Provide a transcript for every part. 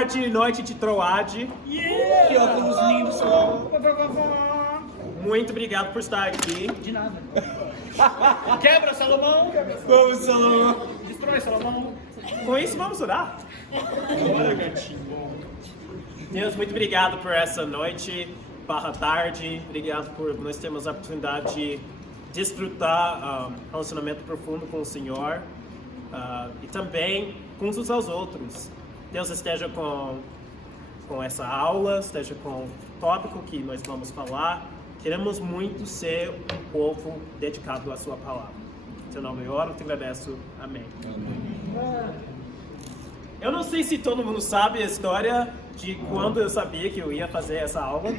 tarde, noite de Troade. Que óculos lindos. Muito obrigado por estar aqui. De nada. Quebra, Salomão. Vamos, Salomão. Destrói, Salomão. Com isso, vamos orar. Bora, gatinho. Deus, muito obrigado por essa noite, tarde. Obrigado por nós termos a oportunidade de desfrutar um relacionamento profundo com o Senhor e também com uns aos outros. Deus esteja com essa aula, esteja com o tópico que nós vamos falar. Queremos muito ser um povo dedicado à sua palavra. Em seu nome eu oro, te agradeço. Amém. Eu não sei se todo mundo sabe a história de quando eu sabia que eu ia fazer essa aula.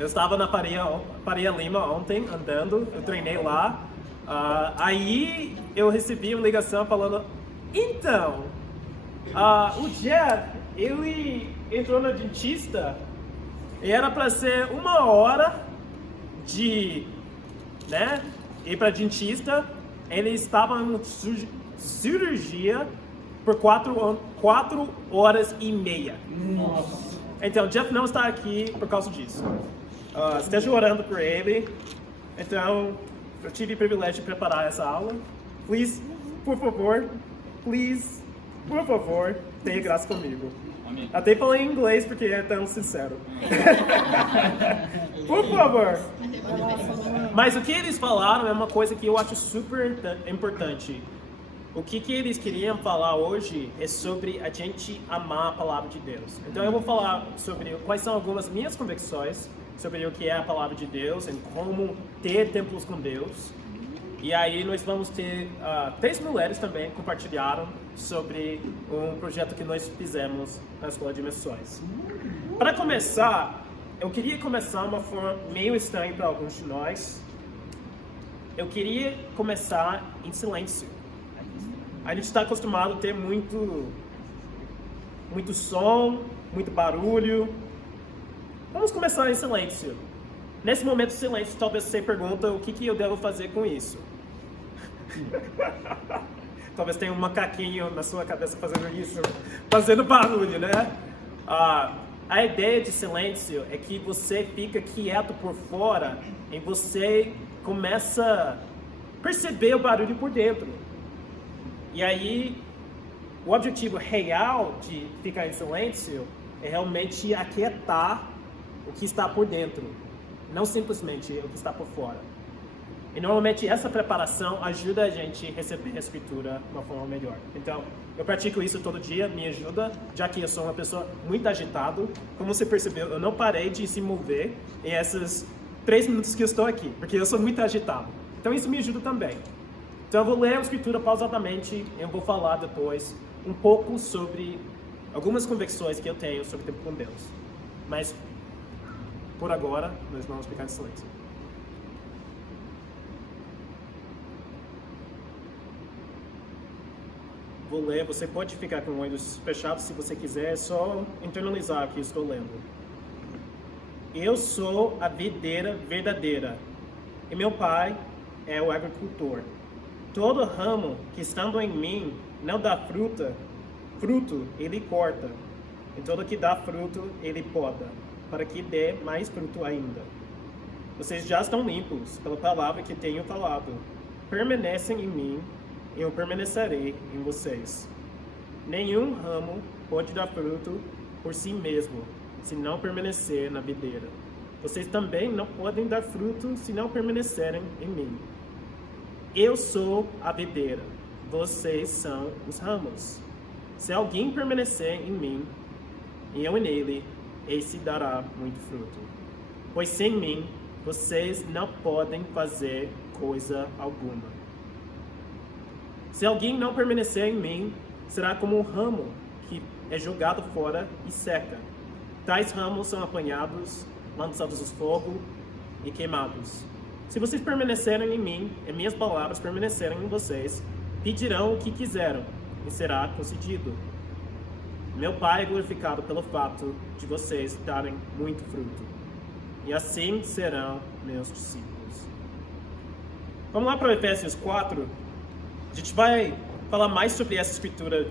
Eu estava na Faria Lima ontem, andando, eu treinei lá. Aí eu recebi uma ligação falando, então, o Jeff, ele entrou no dentista e era para ser 1 hora de, ir para dentista. Ele estava em cirurgia por 4 horas e meia. Nossa. Então, Jeff não está aqui por causa disso. Esteja orando por ele. Então, eu tive o privilégio de preparar essa aula. Please, por favor, tenha graça comigo. Amém. Até falei em inglês porque é tão sincero. Por favor. Mas o que eles falaram é uma coisa que eu acho super importante. O que eles queriam falar hoje é sobre a gente amar a palavra de Deus. Então eu vou falar sobre quais são algumas minhas convicções sobre o que é a palavra de Deus e como ter tempos com Deus. E aí nós vamos ter 3 mulheres também compartilharam sobre um projeto que nós fizemos na Escola de Missões. Para começar, eu queria começar de uma forma meio estranha para alguns de nós. Eu queria começar em silêncio. A gente está acostumado a ter muito som, muito barulho. Vamos começar em silêncio. Nesse momento de silêncio, talvez você pergunta o que eu devo fazer com isso. Talvez tenha um macaquinho na sua cabeça fazendo isso, fazendo barulho, né? A ideia de silêncio é que você fica quieto por fora e você começa a perceber o barulho por dentro. E aí, o objetivo real de ficar em silêncio é realmente aquietar o que está por dentro, não simplesmente o que está por fora. E normalmente essa preparação ajuda a gente a receber a escritura de uma forma melhor. Então, eu pratico isso todo dia, me ajuda, já que eu sou uma pessoa muito agitada. Como você percebeu, eu não parei de se mover em esses 3 minutos que eu estou aqui, porque eu sou muito agitado. Então isso me ajuda também. Então eu vou ler a escritura pausadamente e eu vou falar depois um pouco sobre algumas convicções que eu tenho sobre o tempo com Deus. Mas, por agora, nós vamos ficar em silêncio. Vou ler, você pode ficar com os olhos fechados se você quiser, é só internalizar o que estou lendo. Eu sou a videira verdadeira e meu pai é o agricultor. Todo ramo que estando em mim não dá fruto ele corta, e todo que dá fruto ele poda, para que dê mais fruto ainda. Vocês já estão limpos pela palavra que tenho falado. Permanecem em mim e eu permanecerei em vocês. Nenhum ramo pode dar fruto por si mesmo, se não permanecer na videira. Vocês também não podem dar fruto se não permanecerem em mim. Eu sou a videira, vocês são os ramos. Se alguém permanecer em mim, e eu nele, esse dará muito fruto. Pois sem mim, vocês não podem fazer coisa alguma. Se alguém não permanecer em mim, será como um ramo que é jogado fora e seca. Tais ramos são apanhados, lançados no fogo e queimados. Se vocês permanecerem em mim, e minhas palavras permanecerem em vocês, pedirão o que quiserem, e será concedido. Meu Pai é glorificado pelo fato de vocês darem muito fruto, e assim serão meus discípulos. Vamos lá para Efésios 4. A gente vai falar mais sobre essa escritura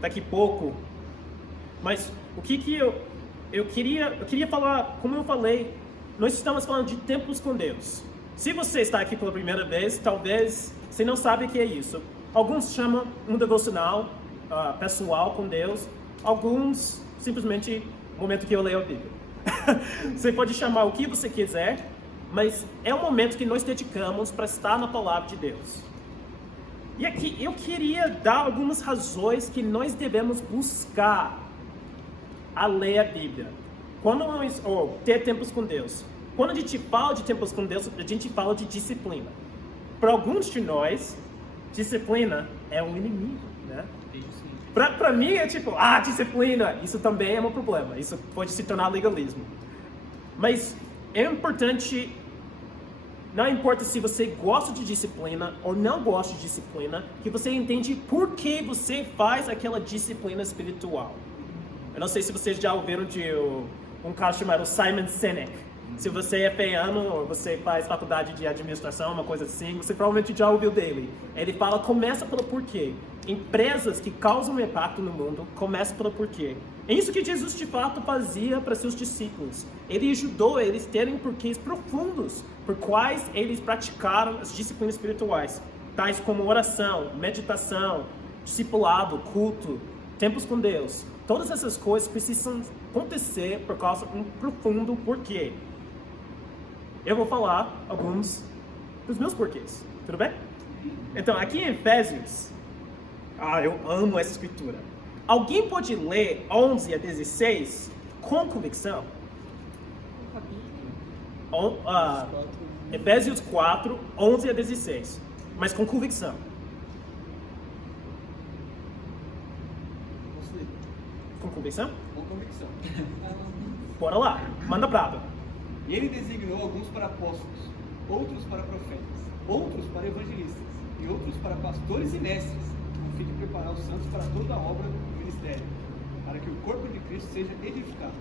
daqui a pouco, Mas o que eu queria falar, como eu falei, nós estamos falando de tempos com Deus. Se você está aqui pela primeira vez, talvez você não sabe o que é isso. Alguns chamam um devocional pessoal com Deus, alguns simplesmente o momento que eu leio a Bíblia. Você pode chamar o que você quiser, mas é um momento que nós dedicamos para estar na palavra de Deus. E aqui eu queria dar algumas razões que nós devemos buscar a ler a Bíblia. Ter tempos com Deus. Quando a gente fala de tempos com Deus, a gente fala de disciplina. Para alguns de nós, disciplina é um inimigo, né? Para mim é tipo, disciplina, isso também é um problema. Isso pode se tornar legalismo. Mas é importante, não importa se você gosta de disciplina ou não gosta de disciplina, que você entende por que você faz aquela disciplina espiritual. Eu não sei se vocês já ouviram de um cara chamado Simon Sinek. Se você é feiano ou você faz faculdade de administração, uma coisa assim, você provavelmente já ouviu dele. Ele fala, começa pelo porquê. Empresas que causam impacto no mundo, começa pelo porquê. É isso que Jesus de fato fazia para seus discípulos. Ele ajudou eles a terem porquês profundos, por quais eles praticaram as disciplinas espirituais, tais como oração, meditação, discipulado, culto, tempos com Deus. Todas essas coisas precisam acontecer por causa de um profundo porquê. Eu vou falar alguns dos meus porquês, tudo bem? Então, aqui em Efésios, eu amo essa escritura. Alguém pode ler 11 a 16 com convicção? Efésios 4, 11 a 16, mas com convicção. Com convicção? Com convicção. Bora lá, manda brava. E ele designou alguns para apóstolos, outros para profetas, outros para evangelistas e outros para pastores e mestres, a fim de preparar os santos para toda a obra do ministério, para que o corpo de Cristo seja edificado,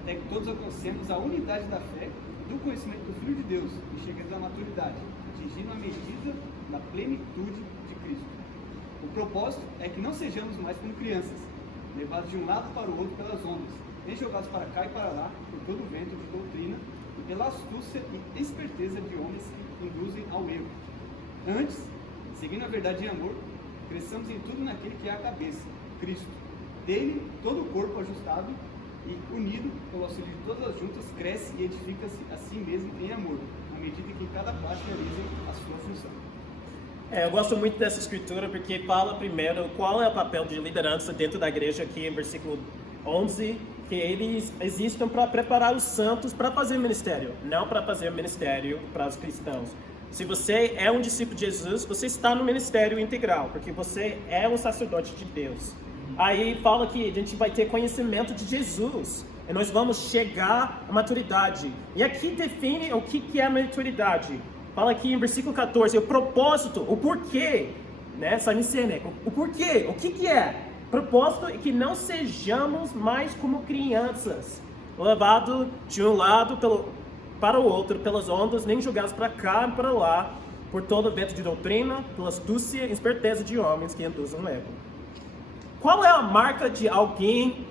até que todos alcancemos a unidade da fé, do conhecimento do Filho de Deus e cheguemos à maturidade, atingindo a medida da plenitude de Cristo. O propósito é que não sejamos mais como crianças, levados de um lado para o outro pelas ondas, nem jogados para cá e para lá por todo o vento de doutrina e pela astúcia e esperteza de homens que induzem ao erro. Antes, seguindo a verdade em amor, cresçamos em tudo naquele que é a cabeça, Cristo. Dele, todo o corpo ajustado e unido pelo auxílio de todas as juntas, cresce e edifica-se a si mesmo em amor, à medida que cada parte realiza a sua função. Eu gosto muito dessa escritura porque fala primeiro qual é o papel de liderança dentro da igreja aqui em versículo 11, que eles existem para preparar os santos para fazer ministério, não para fazer ministério para os cristãos. Se você é um discípulo de Jesus, você está no ministério integral, porque você é um sacerdote de Deus. Aí fala que a gente vai ter conhecimento de Jesus, e nós vamos chegar à maturidade. E aqui define o que é a maturidade. Fala aqui em versículo 14, o propósito, o porquê, né? Simon Sinek, o porquê, o que é? Propósito é que não sejamos mais como crianças, levados de um lado para o outro pelas ondas, nem jogados para cá e para lá, por todo o vento de doutrina, pela astúcia e esperteza de homens que induzem o ego. Qual é a marca de alguém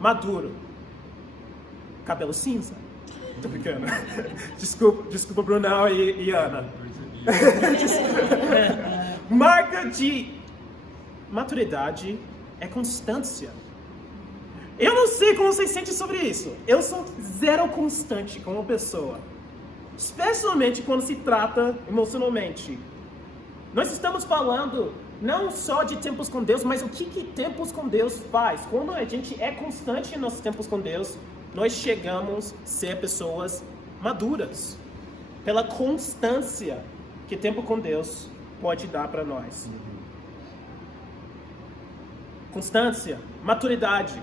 maduro? Cabelo cinza. Tô brincando. Desculpa Brunão e Ana. Marca de maturidade é constância. Eu não sei como você sente sobre isso. Eu sou zero constante como pessoa. Especialmente quando se trata emocionalmente. Nós estamos falando não só de tempos com Deus, mas o que tempos com Deus faz. Quando a gente é constante em nossos tempos com Deus, nós chegamos a ser pessoas maduras. Pela constância que tempo com Deus pode dar para nós. Constância, maturidade.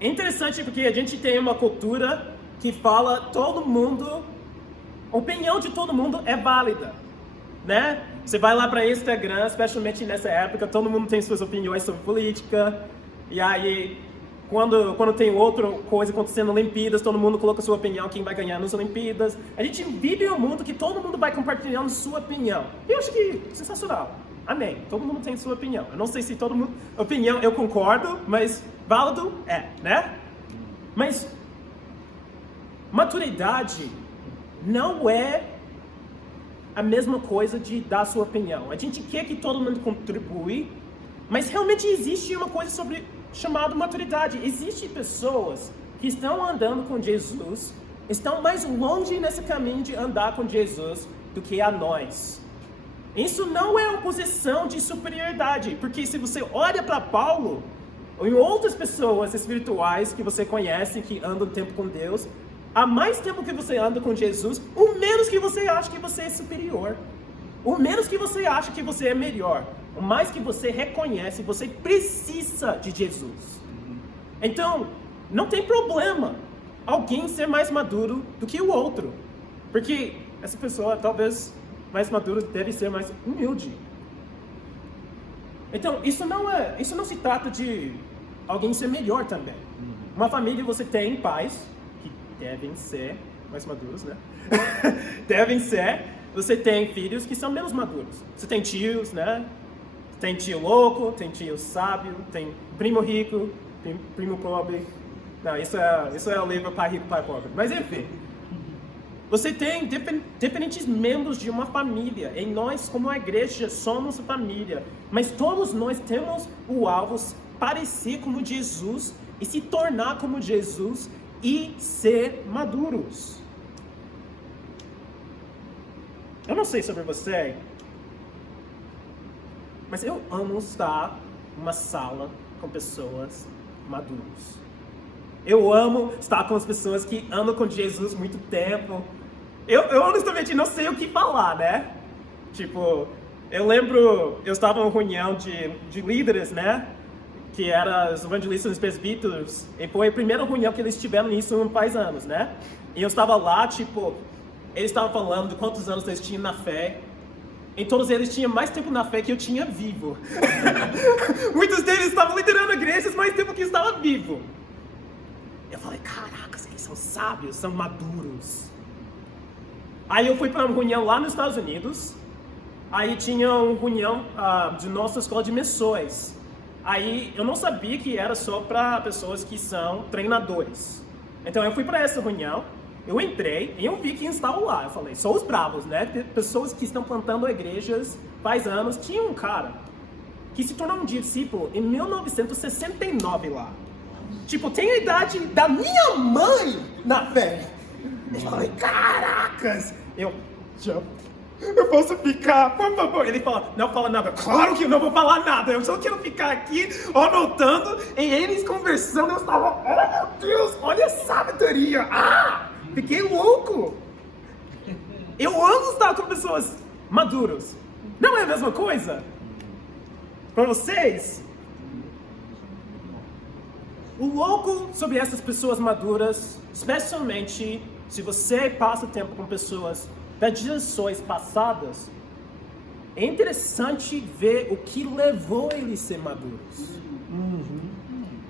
É interessante porque a gente tem uma cultura que fala a opinião de todo mundo é válida, né? Você vai lá para Instagram, especialmente nessa época, todo mundo tem suas opiniões sobre política, e aí quando tem outra coisa acontecendo nas Olimpíadas, todo mundo coloca sua opinião, quem vai ganhar nas Olimpíadas. A gente vive em um mundo que todo mundo vai compartilhando sua opinião. E eu acho que é sensacional. Amém. Todo mundo tem sua opinião. Eu não sei se todo mundo... Opinião, eu concordo, mas válido né? Mas maturidade não é a mesma coisa de dar sua opinião. A gente quer que todo mundo contribui, mas realmente existe uma coisa chamada maturidade. Existem pessoas que estão andando com Jesus, estão mais longe nesse caminho de andar com Jesus do que a nós. Isso não é uma posição de superioridade, porque se você olha para Paulo, ou em outras pessoas espirituais que você conhece, que andam tempo com Deus, há mais tempo que você anda com Jesus, o menos que você acha que você é superior, o menos que você acha que você é melhor, o mais que você reconhece, você precisa de Jesus. Então, não tem problema alguém ser mais maduro do que o outro, porque essa pessoa talvez mais madura deve ser mais humilde. Então, isso não se trata de alguém ser melhor também. Uma família, você tem pais que devem ser mais maduros, né? Devem ser. Você tem filhos que são menos maduros. Você tem tios, né? Tem tio louco, tem tio sábio, tem primo rico, tem primo pobre. Não, isso é o livro Pai Rico, Pai Pobre. Mas enfim. Você tem diferentes membros de uma família. E nós, como a igreja, somos família. Mas todos nós temos o alvo parecer como Jesus e se tornar como Jesus e ser maduros. Eu não sei sobre você, mas eu amo estar numa sala com pessoas maduras. Eu amo estar com as pessoas que andam com Jesus há muito tempo. Eu honestamente não sei o que falar, né? Tipo, eu lembro, eu estava em uma reunião de líderes, né? Que eram os evangelistas dos presbíteros. E foi a primeira reunião que eles tiveram nisso faz anos, né? E eu estava lá, tipo, eles estavam falando de quantos anos eles tinham na fé. E todos eles tinham mais tempo na fé que eu tinha vivo. Muitos deles estavam liderando igrejas mais tempo que eu estava vivo. Eu falei, caraca, eles são sábios, são maduros. Aí eu fui para uma reunião lá nos Estados Unidos. Aí tinha uma reunião de nossa escola de missões. Aí eu não sabia que era só para pessoas que são treinadores. Então eu fui para essa reunião, eu entrei e eu vi quem estava lá. Eu falei, sou os bravos, né? Pessoas que estão plantando igrejas faz anos. Tinha um cara que se tornou um discípulo em 1969 lá. Tipo, tem a idade da minha mãe na fé. Eu falei, caracas! Eu posso ficar, por favor. Ele fala, não fala nada. Claro que eu não vou falar nada. Eu só quero ficar aqui anotando. E eles conversando, eu estava, oh meu Deus, olha a sabedoria. Fiquei louco. Eu amo estar com pessoas maduras. Não é a mesma coisa? Para vocês? O louco sobre essas pessoas maduras, especialmente se você passa tempo com pessoas das gerações passadas, é interessante ver o que levou eles a ser maduros.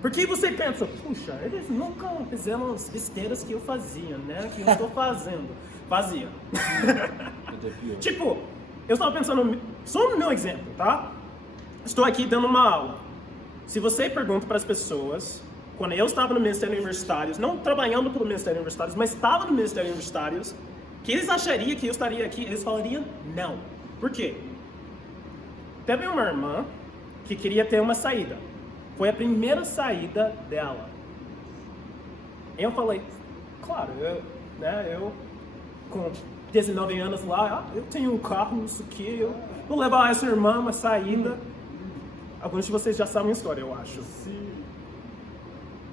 Porque você pensa, puxa, eles nunca fizeram as besteiras que eu fazia, né? Que eu estou fazendo. Fazia. Tipo, eu estava pensando, só no meu exemplo, tá? Estou aqui dando uma aula. Se você pergunta para as pessoas, quando eu estava no Ministério Universitário, não trabalhando pelo Ministério Universitário, mas estava no Ministério Universitário, que eles achariam que eu estaria aqui, eles falariam não. Por quê? Teve uma irmã que queria ter uma saída. Foi a primeira saída dela. Eu falei, claro, eu com 19 anos lá, eu tenho um carro, isso aqui, eu vou levar essa irmã uma saída. Alguns de vocês já sabem a história, eu acho. Sim.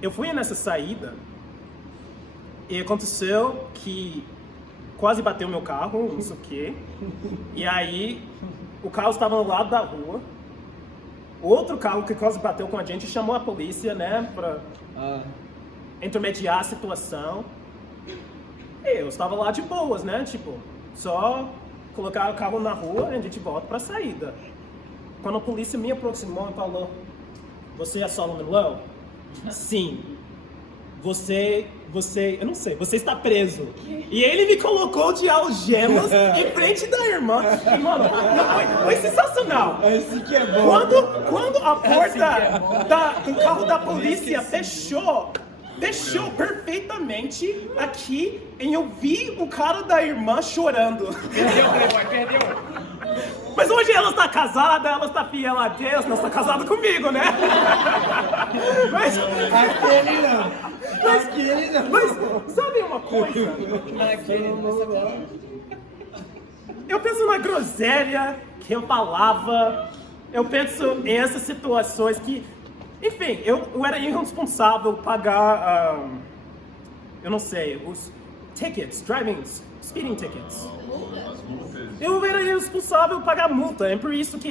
Eu fui nessa saída e aconteceu que quase bateu meu carro, não sei o quê. E aí, o carro estava no lado da rua. Outro carro que quase bateu com a gente chamou a polícia, né, para intermediar a situação. E eu estava lá de boas, né, tipo, só colocar o carro na rua e a gente volta para a saída. Quando a polícia me aproximou e falou, você é Solomon Lowe? Sim. você, eu não sei, você está preso. E ele me colocou de algemas em frente da irmã. E, mano, foi sensacional. Esse que é bom. Quando a porta do carro da polícia fechou perfeitamente aqui, e eu vi o cara da irmã chorando. Perdeu, Playboy, perdeu. Mas hoje ela está casada, ela está fiel a Deus, não está casada comigo, né? Mas sabe uma coisa? Eu penso na groselha que eu falava, eu penso em essas situações que, enfim, eu era irresponsável pagar, eu não sei, os tickets, speeding tickets. Eu era irresponsável pagar multa, é por isso que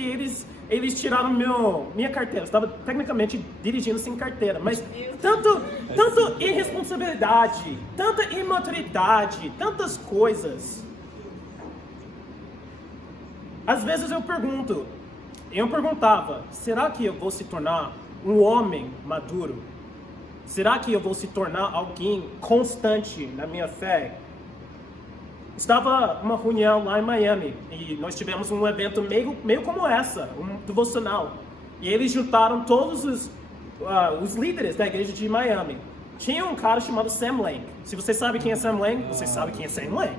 eles tiraram minha carteira. Eu estava tecnicamente dirigindo sem carteira, mas tanto irresponsabilidade, tanta imaturidade, tantas coisas. Às vezes eu perguntava, será que eu vou se tornar um homem maduro? Será que eu vou se tornar alguém constante na minha fé? Estava uma reunião lá em Miami e nós tivemos um evento meio como essa, um devocional. E eles juntaram todos os líderes da igreja de Miami. Tinha um cara chamado Sam Lang. Se você sabe quem é Sam Lang, você sabe quem é Sam Lang.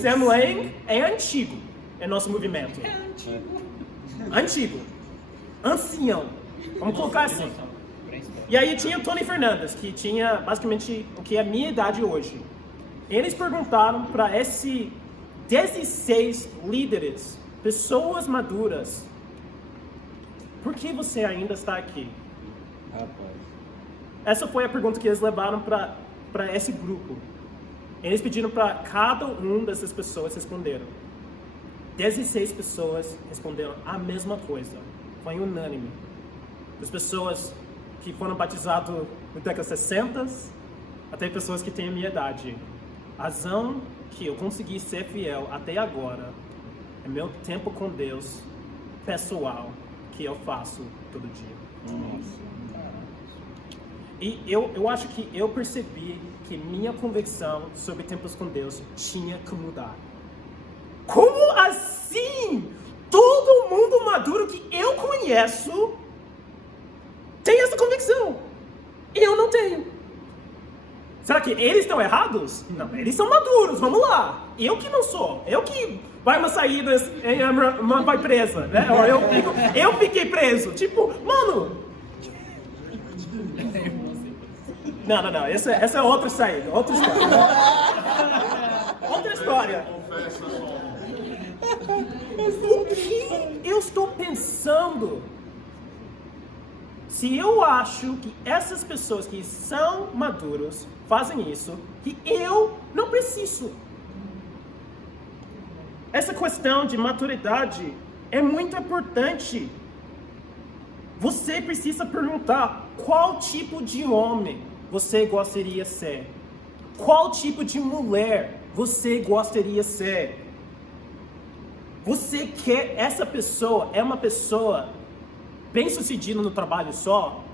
Sam Lang é antigo em nosso movimento. É antigo. Ancião. Vamos colocar assim. E aí tinha o Tony Fernandes, que tinha basicamente o que é a minha idade hoje. Eles perguntaram para esses 16 líderes, pessoas maduras, por que você ainda está aqui? Rapaz. Essa foi a pergunta que eles levaram para esse grupo. Eles pediram para cada uma dessas pessoas responderam. 16 pessoas responderam a mesma coisa. Foi unânime. As pessoas que foram batizadas na década de 60, até pessoas que têm a minha idade. A razão que eu consegui ser fiel até agora é meu tempo com Deus pessoal que eu faço todo dia. Nossa. E eu acho que eu percebi que minha convicção sobre tempos com Deus tinha que mudar. Como assim? Todo mundo maduro que eu conheço tem essa convicção. E eu não tenho. Será que eles estão errados? Não, eles são maduros, vamos lá. Eu que não sou. Eu que vai uma saída e a minha irmã vai presa, né? Ou eu fiquei preso. Tipo, mano... Não. Essa é outra saída, outra história. Outra história. O que eu estou pensando? Se eu acho que essas pessoas que são maduros fazem isso, que eu não preciso. Essa questão de maturidade é muito importante. Você precisa perguntar qual tipo de homem você gostaria de ser. Qual tipo de mulher você gostaria de ser. Você quer, essa pessoa é uma pessoa bem-sucedida no trabalho só?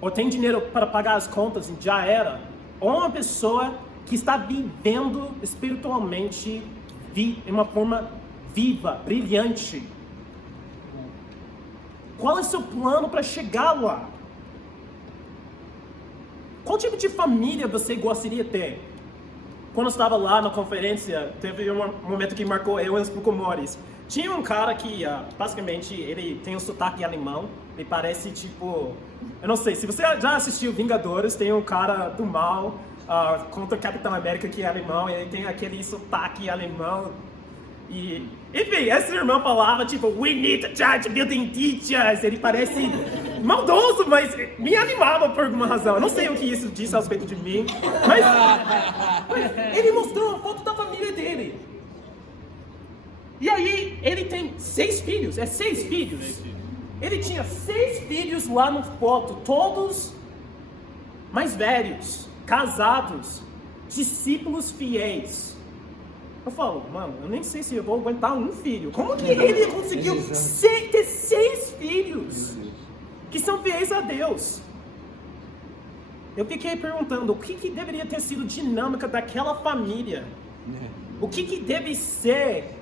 Ou tem dinheiro para pagar as contas e já era? Ou uma pessoa que está vivendo espiritualmente em uma forma viva, brilhante? Qual é o seu plano para chegar lá? Qual tipo de família você gostaria de ter? Quando eu estava lá na conferência, teve um momento que marcou eu e os Pucomores. Tinha um cara que, basicamente, ele tem um sotaque alemão. Ele parece, tipo... Eu não sei, se você já assistiu Vingadores, tem um cara do mal contra o Capitão América que é alemão. E ele tem aquele sotaque alemão. E, enfim, esse irmão falava, tipo, we need to charge building teachers. Ele parece maldoso, mas me animava por alguma razão. Eu não sei o que isso diz a respeito de mim, mas ele mostrou a foto da família dele. E aí, ele tem 6 filhos, 6 filhos. Ele tinha 6 filhos lá no foto, todos mais velhos, casados, discípulos fiéis. Eu falo, mano, eu nem sei se eu vou aguentar um filho. Como que ele conseguiu ter 6 filhos que são fiéis a Deus? eu fiquei perguntando o que deveria ter sido a dinâmica daquela família. O que deve ser,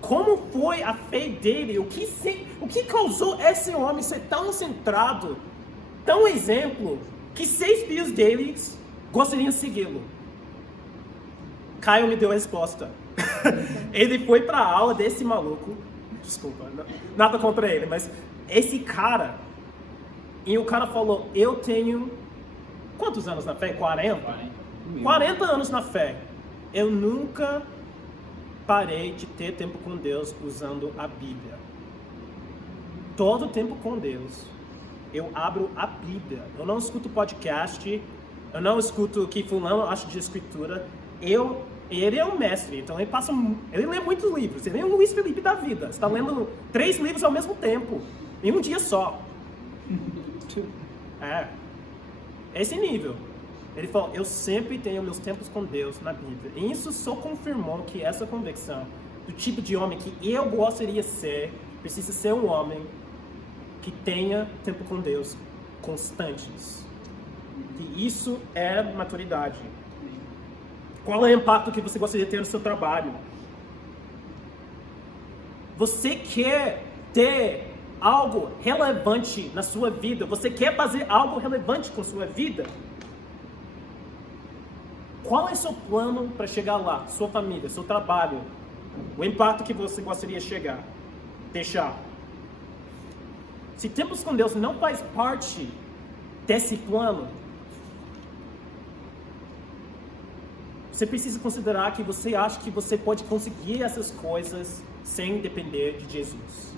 como foi a fé dele, o que causou esse homem ser tão centrado, tão exemplo, que 6 filhos deles gostariam de segui-lo. Caio me deu a resposta. Ele foi para a aula desse maluco, desculpa, nada contra ele, mas esse cara, e o cara falou, eu tenho, quantos anos na fé? 40? 40 anos na fé. Eu nunca parei de ter tempo com Deus usando a Bíblia. Todo tempo com Deus, eu abro a Bíblia. Eu não escuto podcast, eu não escuto o que fulano acha de escritura. Ele é um mestre, então ele lê muitos livros. Ele é um Luiz Felipe da vida. Você está lendo 3 livros ao mesmo tempo, em um dia só. Esse nível. Ele falou, eu sempre tenho meus tempos com Deus na Bíblia. E isso só confirmou que essa convicção do tipo de homem que eu gostaria de ser, precisa ser um homem que tenha tempo com Deus constantes. E isso é maturidade. Qual é o impacto que você gostaria de ter no seu trabalho? Você quer ter algo relevante na sua vida? Você quer fazer algo relevante com a sua vida? Qual é o seu plano para chegar lá? Sua família, seu trabalho, o impacto que você gostaria de deixar. Se tempos com Deus não faz parte desse plano, você precisa considerar que você acha que você pode conseguir essas coisas sem depender de Jesus.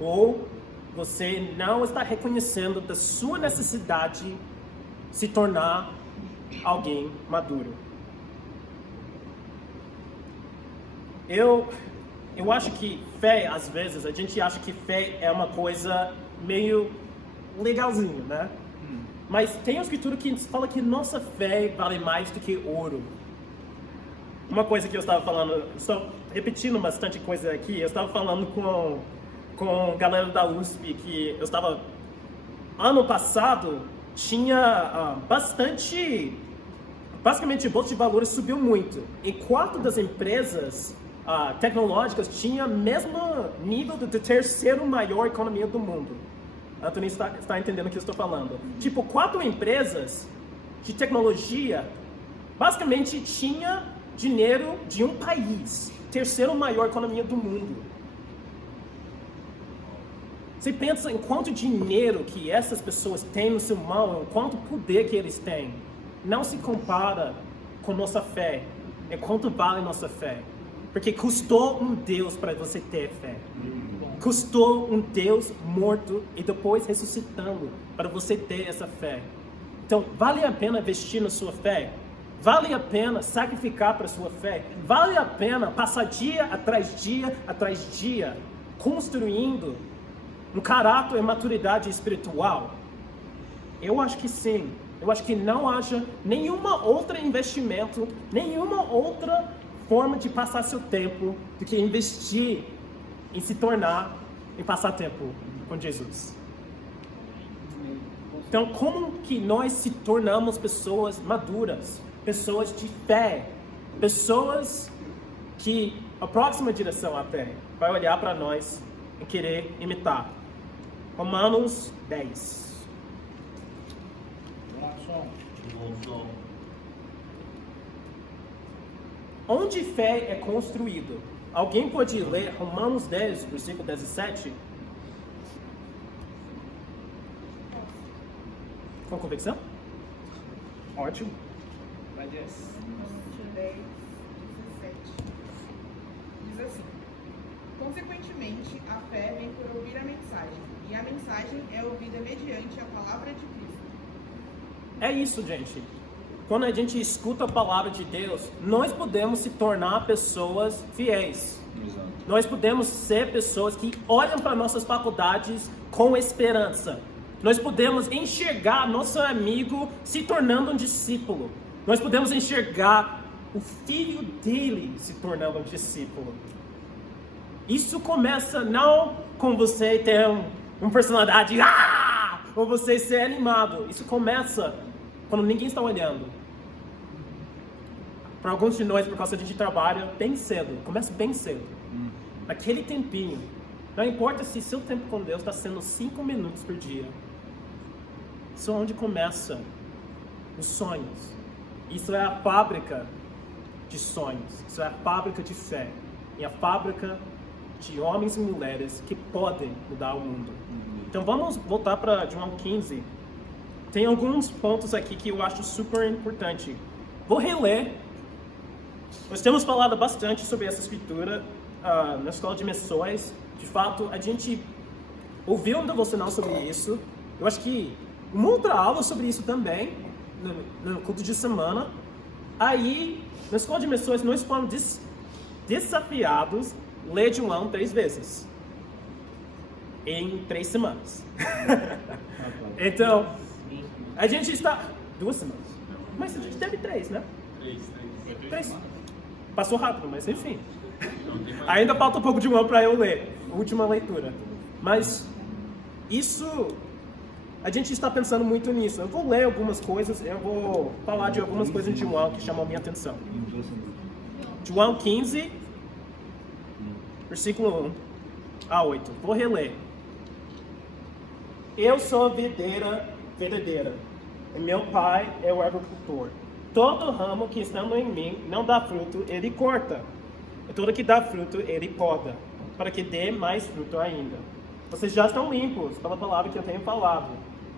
Ou você não está reconhecendo da sua necessidade se tornar alguém maduro. Eu acho que fé, às vezes, a gente acha que fé é uma coisa meio legalzinha, né? Mas tem uma escritura que fala que nossa fé vale mais do que ouro. Uma coisa que eu estava falando, estou repetindo bastante coisa aqui, eu estava falando com a galera da USP, que eu estava, ano passado, tinha basicamente a bolsa de valores subiu muito. E 4 das empresas tecnológicas tinham o mesmo nível do terceiro maior economia do mundo. Anthony está entendendo o que eu estou falando. Tipo, 4 empresas de tecnologia basicamente tinha dinheiro de um país, terceiro maior economia do mundo. Você pensa em quanto dinheiro que essas pessoas têm no seu mão, quanto poder que eles têm. Não se compara com nossa fé, é quanto vale nossa fé. Porque custou um Deus para você ter fé. Custou um Deus morto e depois ressuscitando para você ter essa fé. Então, vale a pena investir na sua fé? Vale a pena sacrificar para a sua fé? Vale a pena passar dia atrás dia construindo um caráter e maturidade espiritual? Eu acho que sim. Eu acho que não haja nenhuma outra investimento, nenhuma outra forma de passar seu tempo do que investir em se tornar, em passar tempo com Jesus. Então, como que nós se tornamos pessoas maduras, pessoas de fé, pessoas que a próxima direção à fé vai olhar para nós e querer imitar? Romanos 10. Onde fé é construído? Alguém pode ler Romanos 10, versículo 17? Com convicção? Ótimo. Vai, Jess. 10, 17. Diz assim: consequentemente, a fé vem por ouvir a mensagem, e a mensagem é ouvida mediante a palavra de Cristo. É isso, gente. Quando a gente escuta a palavra de Deus, nós podemos se tornar pessoas fiéis. Exato. Nós podemos ser pessoas que olham para nossas faculdades com esperança. Nós podemos enxergar nosso amigo se tornando um discípulo. Nós podemos enxergar o filho dele se tornando um discípulo. Isso começa não com você ter uma personalidade, ou você ser animado. Isso começa quando ninguém está olhando. Para alguns de nós, por causa de trabalho, bem cedo. Começa bem cedo. Aquele tempinho. Não importa se seu tempo com Deus está sendo 5 minutos por dia. Isso é onde começa os sonhos. Isso é a fábrica de sonhos. Isso é a fábrica de fé. E a fábrica de homens e mulheres que podem mudar o mundo. Então vamos voltar para João 15. Tem alguns pontos aqui que eu acho super importante. Vou reler. Nós temos falado bastante sobre essa escritura na escola de missões. De fato, a gente ouviu um devocional sobre isso. Eu acho que uma outra aula sobre isso também, no culto de semana. Aí, na escola de missões, nós fomos desafiados a ler João 3 vezes. Em 3 semanas. Então, a gente está... 2 semanas. Mas a gente teve 3, né? 3. Passou rápido, mas enfim. Ainda falta um pouco de João para eu ler. Última leitura. Mas isso... A gente está pensando muito nisso. Eu vou ler algumas coisas, eu vou falar de algumas coisas de João que chamam a minha atenção. João 15, versículo 1 a 8. Vou reler. Eu sou a videira verdadeira, e meu pai é o agricultor. Todo ramo que estando em mim não dá fruto, ele corta. E todo que dá fruto, ele poda, para que dê mais fruto ainda. Vocês já estão limpos pela palavra que eu tenho falado.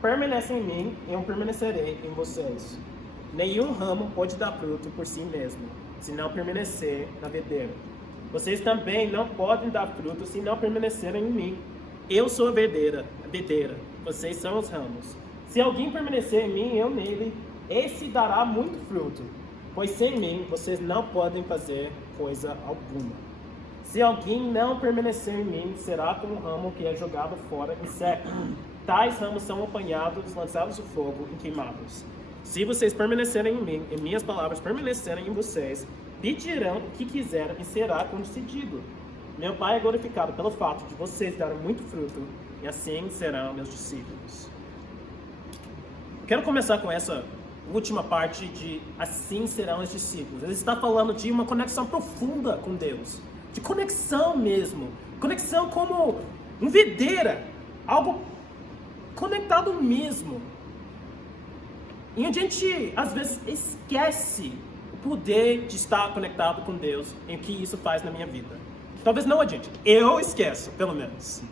Permanecem em mim e eu permanecerei em vocês. Nenhum ramo pode dar fruto por si mesmo, se não permanecer na videira. Vocês também não podem dar fruto se não permanecerem em mim. Eu sou a videira, vocês são os ramos. Se alguém permanecer em mim e eu nele, esse dará muito fruto, pois sem mim vocês não podem fazer coisa alguma. Se alguém não permanecer em mim, será como um ramo que é jogado fora e seca. Tais ramos são apanhados, lançados no fogo e queimados. Se vocês permanecerem em mim, e minhas palavras permanecerem em vocês, pedirão o que quiserem e será concedido. Meu Pai é glorificado pelo fato de vocês darem muito fruto, e assim serão meus discípulos. Quero começar com essa última parte de assim serão os discípulos. Ele está falando de uma conexão profunda com Deus. De conexão mesmo. Conexão como um videira. Algo conectado mesmo. E a gente, às vezes, esquece o poder de estar conectado com Deus e o que isso faz na minha vida. Talvez não a gente. Eu esqueço, pelo menos.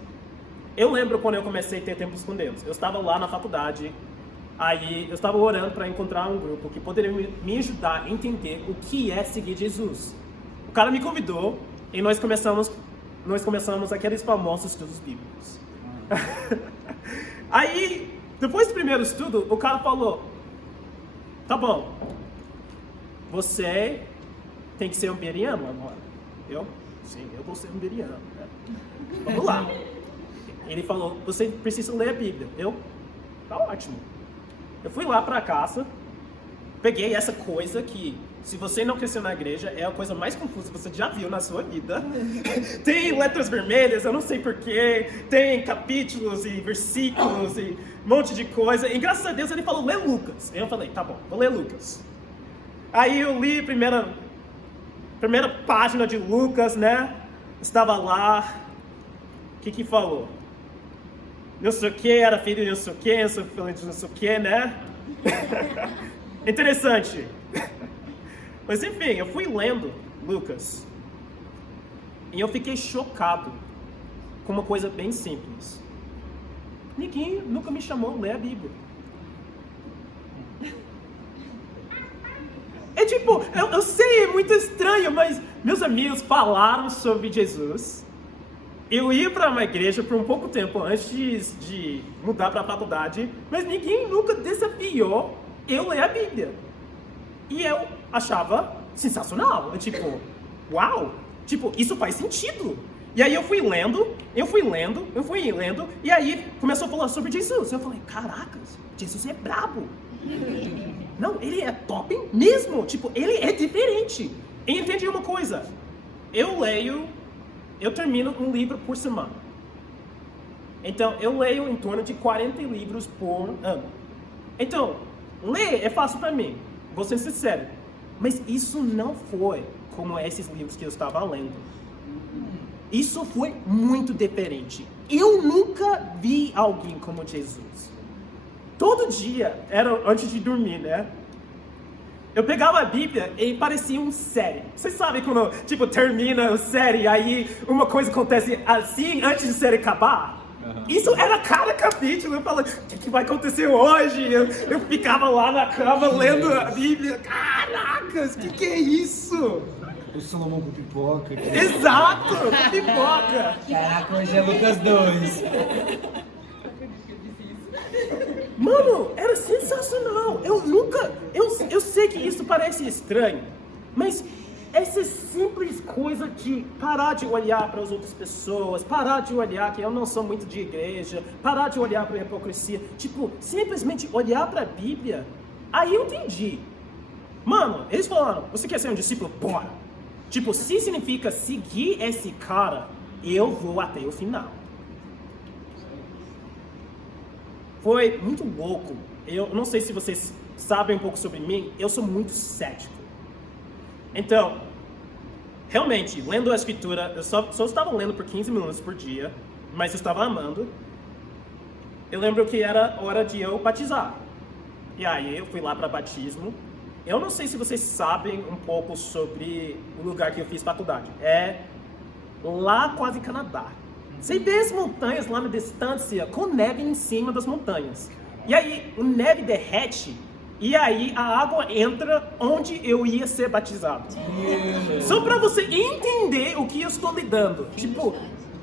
Eu lembro quando eu comecei a ter tempos com Deus. Eu estava lá na faculdade. Aí eu estava orando para encontrar um grupo que poderia me ajudar a entender o que é seguir Jesus. O cara me convidou e nós começamos aqueles famosos estudos bíblicos. Aí, depois do primeiro estudo, o cara falou: tá bom, você tem que ser um bereano agora. Sim, eu vou ser um bereano. Né? Vamos lá. Ele falou: você precisa ler a Bíblia. Tá ótimo. Eu fui lá para casa, peguei essa coisa que, se você não cresceu na igreja, é a coisa mais confusa que você já viu na sua vida. Tem letras vermelhas, eu não sei porquê, tem capítulos e versículos e um monte de coisa. E graças a Deus ele falou: lê Lucas. Eu falei: tá bom, vou ler Lucas. Aí eu li a primeira página de Lucas, né? Estava lá, o que falou? Não sei o que, era filho de não sei o que, eu sou filho de não sei o que, né? Interessante. Mas enfim, eu fui lendo Lucas e eu fiquei chocado com uma coisa bem simples. Ninguém nunca me chamou a ler a Bíblia. É tipo, eu sei, é muito estranho, mas meus amigos falaram sobre Jesus. Eu ia para uma igreja por um pouco tempo antes de mudar para a faculdade, mas ninguém nunca desafiou eu ler a Bíblia. E eu achava sensacional. Eu tipo, uau! Tipo, isso faz sentido. E aí eu fui lendo, e aí começou a falar sobre Jesus. Eu falei: caracas, Jesus é brabo. Não, ele é top mesmo. Tipo, ele é diferente. E entendi uma coisa. Eu termino um livro por semana. Então, eu leio em torno de 40 livros por ano. Então, ler é fácil para mim, vou ser sincero. Mas isso não foi como esses livros que eu estava lendo. Isso foi muito diferente. Eu nunca vi alguém como Jesus. Todo dia, era antes de dormir, né? Eu pegava a Bíblia e parecia uma série. Vocês sabem quando, tipo, termina a série, aí uma coisa acontece assim antes de série acabar? Isso era cada capítulo. Eu falava, o que vai acontecer hoje? Eu ficava lá na cama lendo a Bíblia. Caracas, o que é isso? O Salomão com pipoca. Exato, com pipoca. Caraca, hoje é Lucas 2. Mano, era sensacional. Eu sei que isso parece estranho, mas essa simples coisa de parar de olhar para as outras pessoas, parar de olhar que eu não sou muito de igreja, parar de olhar para a hipocrisia, tipo, simplesmente olhar para a Bíblia, aí eu entendi. Mano, eles falaram, você quer ser um discípulo? Bora. Tipo, se significa seguir esse cara, eu vou até o final. Foi muito louco. Eu não sei se vocês sabem um pouco sobre mim, eu sou muito cético. Então, realmente, lendo a escritura, eu só estava lendo por 15 minutos por dia, mas eu estava amando. Eu lembro que era hora de eu batizar. E aí eu fui lá para batismo. Eu não sei se vocês sabem um pouco sobre o lugar que eu fiz faculdade. É lá quase Canadá. Você vê as montanhas lá na distância com neve em cima das montanhas. E aí o neve derrete e aí a água entra onde eu ia ser batizado. Só para você entender o que eu estou lidando. Tipo,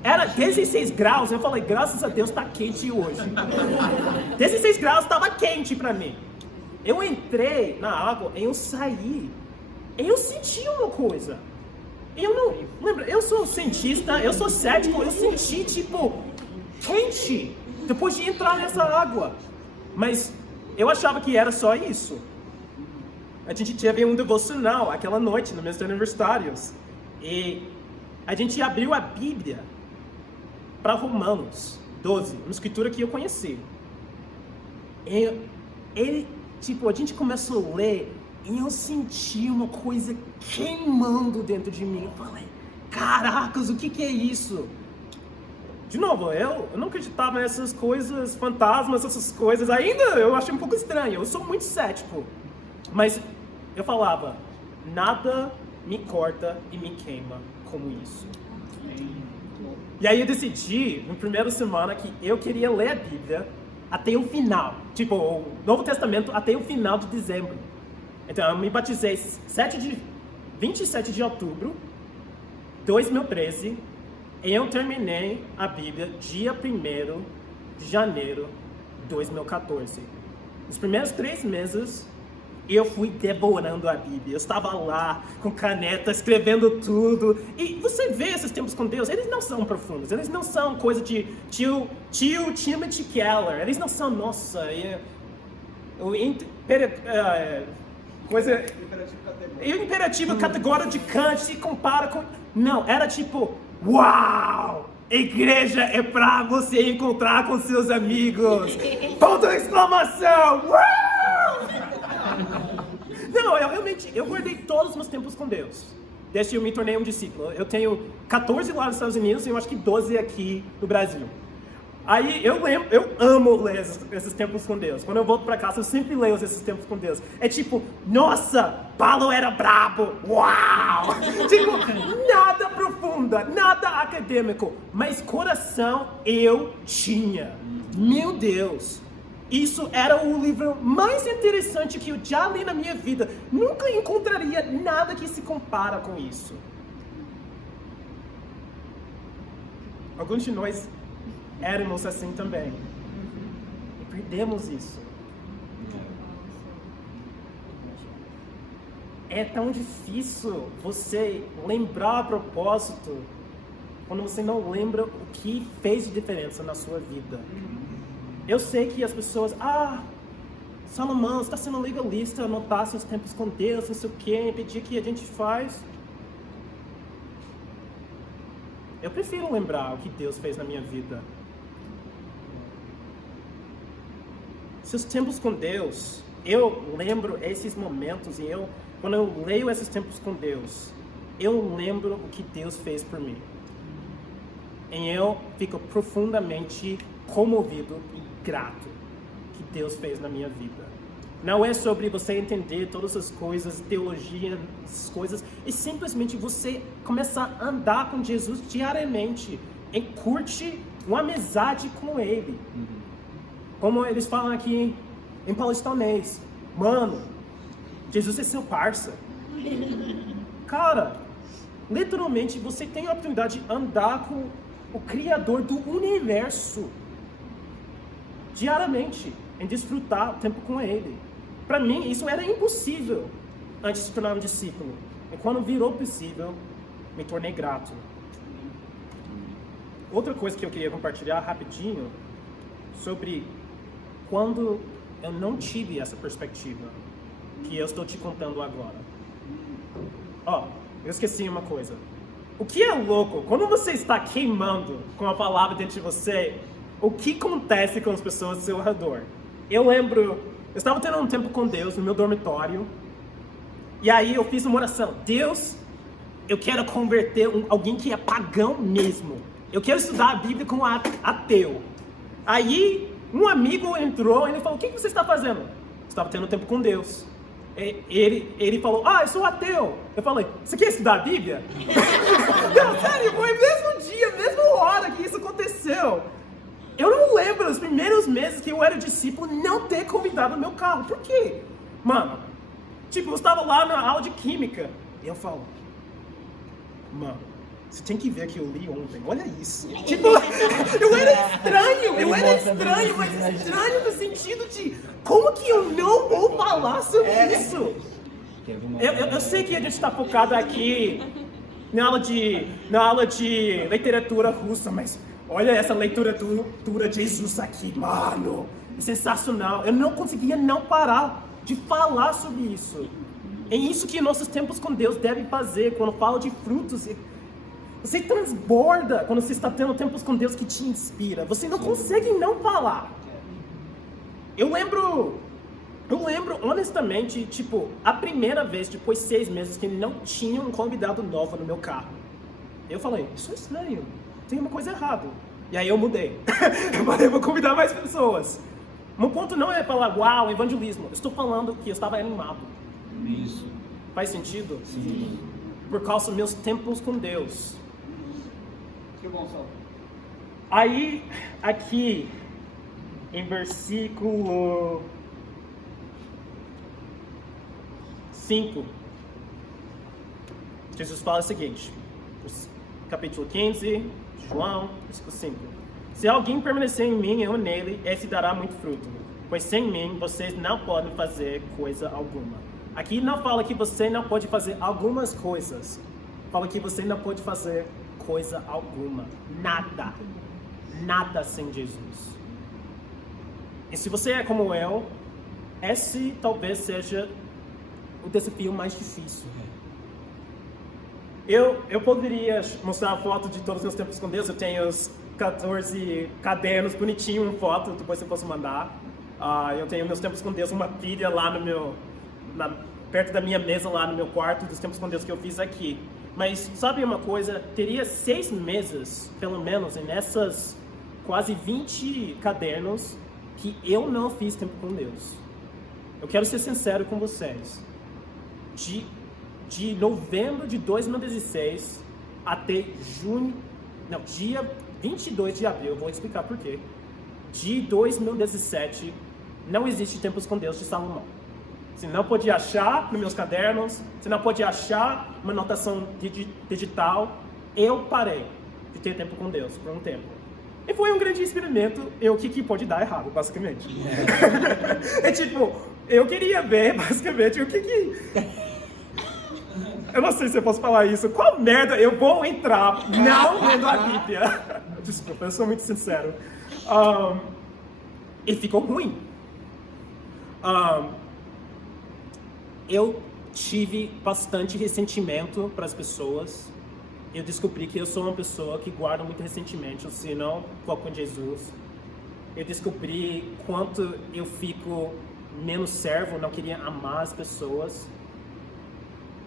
era 16 graus, eu falei, graças a Deus tá quente hoje. 16 graus estava quente para mim. Eu entrei na água e eu saí. E eu senti uma coisa. Eu não... Lembra, eu sou cientista, eu sou cético, eu senti, tipo, quente depois de entrar nessa água. Mas eu achava que era só isso. A gente teve um devocional aquela noite, nos meus aniversários. E a gente abriu a Bíblia para Romanos 12, uma escritura que eu conheci. E ele, tipo, a gente começou a ler e eu senti uma coisa queimando dentro de mim. Eu falei, caracas, o que é isso? De novo, eu não acreditava nessas coisas, fantasmas, essas coisas. Ainda eu achei um pouco estranho, eu sou muito cético. Mas eu falava, nada me corta e me queima como isso. E aí eu decidi, na primeira semana, que eu queria ler a Bíblia até o final. Tipo, o Novo Testamento até o final de dezembro. Então eu me batizei 27 de outubro de 2013 e eu terminei a Bíblia dia 1º de janeiro de 2014. Nos primeiros 3 meses eu fui devorando a Bíblia. Eu estava lá com caneta, escrevendo tudo. E você vê esses tempos com Deus, eles não são profundos. Eles não são coisa de tio Timothy Keller. Eles não são, nossa, imperativo categórico de Kant se compara com... Não, era tipo, uau! Igreja é pra você encontrar com seus amigos! Ponto de exclamação! Uau! Não, eu guardei todos os meus tempos com Deus. Desde que eu me tornei um discípulo. Eu tenho 14 lá nos Estados Unidos e eu acho que 12 aqui no Brasil. Aí eu amo ler esses tempos com Deus. Quando eu volto pra casa, eu sempre leio esses tempos com Deus. É tipo, nossa, Paulo era brabo, uau! Tipo, nada profunda, nada acadêmico, mas coração eu tinha. Meu Deus, isso era o livro mais interessante que eu já li na minha vida. Nunca encontraria nada que se compara com isso. Alguns de nós éramos assim também. E perdemos isso. É tão difícil você lembrar a propósito quando você não lembra o que fez de diferença na sua vida. Eu sei que as pessoas, Salomão, você está sendo legalista, anotar seus tempos com Deus, não sei o que, impedir que a gente faz. Eu prefiro lembrar o que Deus fez na minha vida. seus tempos com Deus, eu lembro esses momentos e quando eu leio esses tempos com Deus, eu lembro o que Deus fez por mim. E eu fico profundamente comovido e grato que Deus fez na minha vida. Não é sobre você entender todas as coisas, teologia, as coisas, e simplesmente você começar a andar com Jesus diariamente e curte uma amizade com Ele. Como eles falam aqui em paulistãoês, mano, Jesus é seu parça. Cara, literalmente você tem a oportunidade de andar com o Criador do universo diariamente, em desfrutar o tempo com Ele. Para mim, isso era impossível antes de se tornar um discípulo. E quando virou possível, me tornei grato. Outra coisa que eu queria compartilhar rapidinho, sobre quando eu não tive essa perspectiva, que eu estou te contando agora. Eu esqueci uma coisa. O que é louco, quando você está queimando com a palavra dentro de você, o que acontece com as pessoas ao seu redor? Eu lembro, eu estava tendo um tempo com Deus no meu dormitório, e aí eu fiz uma oração. Deus, eu quero converter alguém que é pagão mesmo. Eu quero estudar a Bíblia como ateu. Aí um amigo entrou e ele falou, o que você está fazendo? Eu estava tendo tempo com Deus. Ele falou, eu sou ateu. Eu falei, você quer estudar a Bíblia? Não, sério, foi o mesmo dia, mesma hora que isso aconteceu. Eu não lembro os primeiros meses que eu era discípulo não ter convidado no meu carro. Por quê? Mano, eu estava lá na aula de química. E eu falo, mano, você tem que ver que eu li ontem, olha isso. Eu era estranho, mas estranho no sentido de, como que eu não vou falar sobre isso? Eu sei que a gente está focado aqui na aula de literatura russa, mas olha essa literatura de Jesus aqui, mano, é sensacional. Eu não conseguia não parar de falar sobre isso. É isso que nossos tempos com Deus devem fazer, quando falo de frutos. Você transborda quando você está tendo tempos com Deus que te inspira. Você não consegue não falar. Eu lembro honestamente, a primeira vez, depois de 6 meses, que não tinha um convidado novo no meu carro. Eu falei, isso é estranho, tem uma coisa errada. E aí eu mudei. Eu falei, vou convidar mais pessoas. Meu ponto não é falar, uau, evangelismo. Eu estou falando que eu estava animado. Isso. Faz sentido? Sim. Por causa dos meus tempos com Deus. Que bom, Saulo. Aí, aqui, em versículo 5, Jesus fala o seguinte, capítulo 15, de João, versículo 5. Se alguém permanecer em mim e eu nele, esse dará muito fruto, pois sem mim vocês não podem fazer coisa alguma. Aqui não fala que você não pode fazer algumas coisas, fala que você não pode fazer coisa alguma, nada sem Jesus. E se você é como eu, esse talvez seja o desafio mais difícil. Eu poderia mostrar a foto de todos os meus tempos com Deus. Eu tenho os 14 cadernos bonitinho, uma foto, depois eu posso mandar. Eu tenho meus tempos com Deus, uma pilha lá perto da minha mesa lá no meu quarto, dos tempos com Deus que eu fiz aqui. Mas sabe uma coisa? Teria 6 meses, pelo menos, nessas quase 20 cadernos que eu não fiz tempo com Deus. Eu quero ser sincero com vocês. De novembro de 2016 até dia 22 de abril, eu vou explicar por quê. De 2017, não existe tempos com Deus de Salomão. Você não pode achar nos meus cadernos, você não pode achar uma anotação digital. Eu parei de ter tempo com Deus por um tempo. E foi um grande experimento, o que pode dar errado, basicamente. Eu queria ver, basicamente, o que... Eu não sei se eu posso falar isso. Qual merda eu vou entrar não lendo a Bíblia? Desculpa, eu sou muito sincero. E ficou ruim. Eu tive bastante ressentimento para as pessoas. Eu descobri que eu sou uma pessoa que guarda muito ressentimento se não for com Jesus. eu descobri quanto eu fico menos servo, não queria amar as pessoas.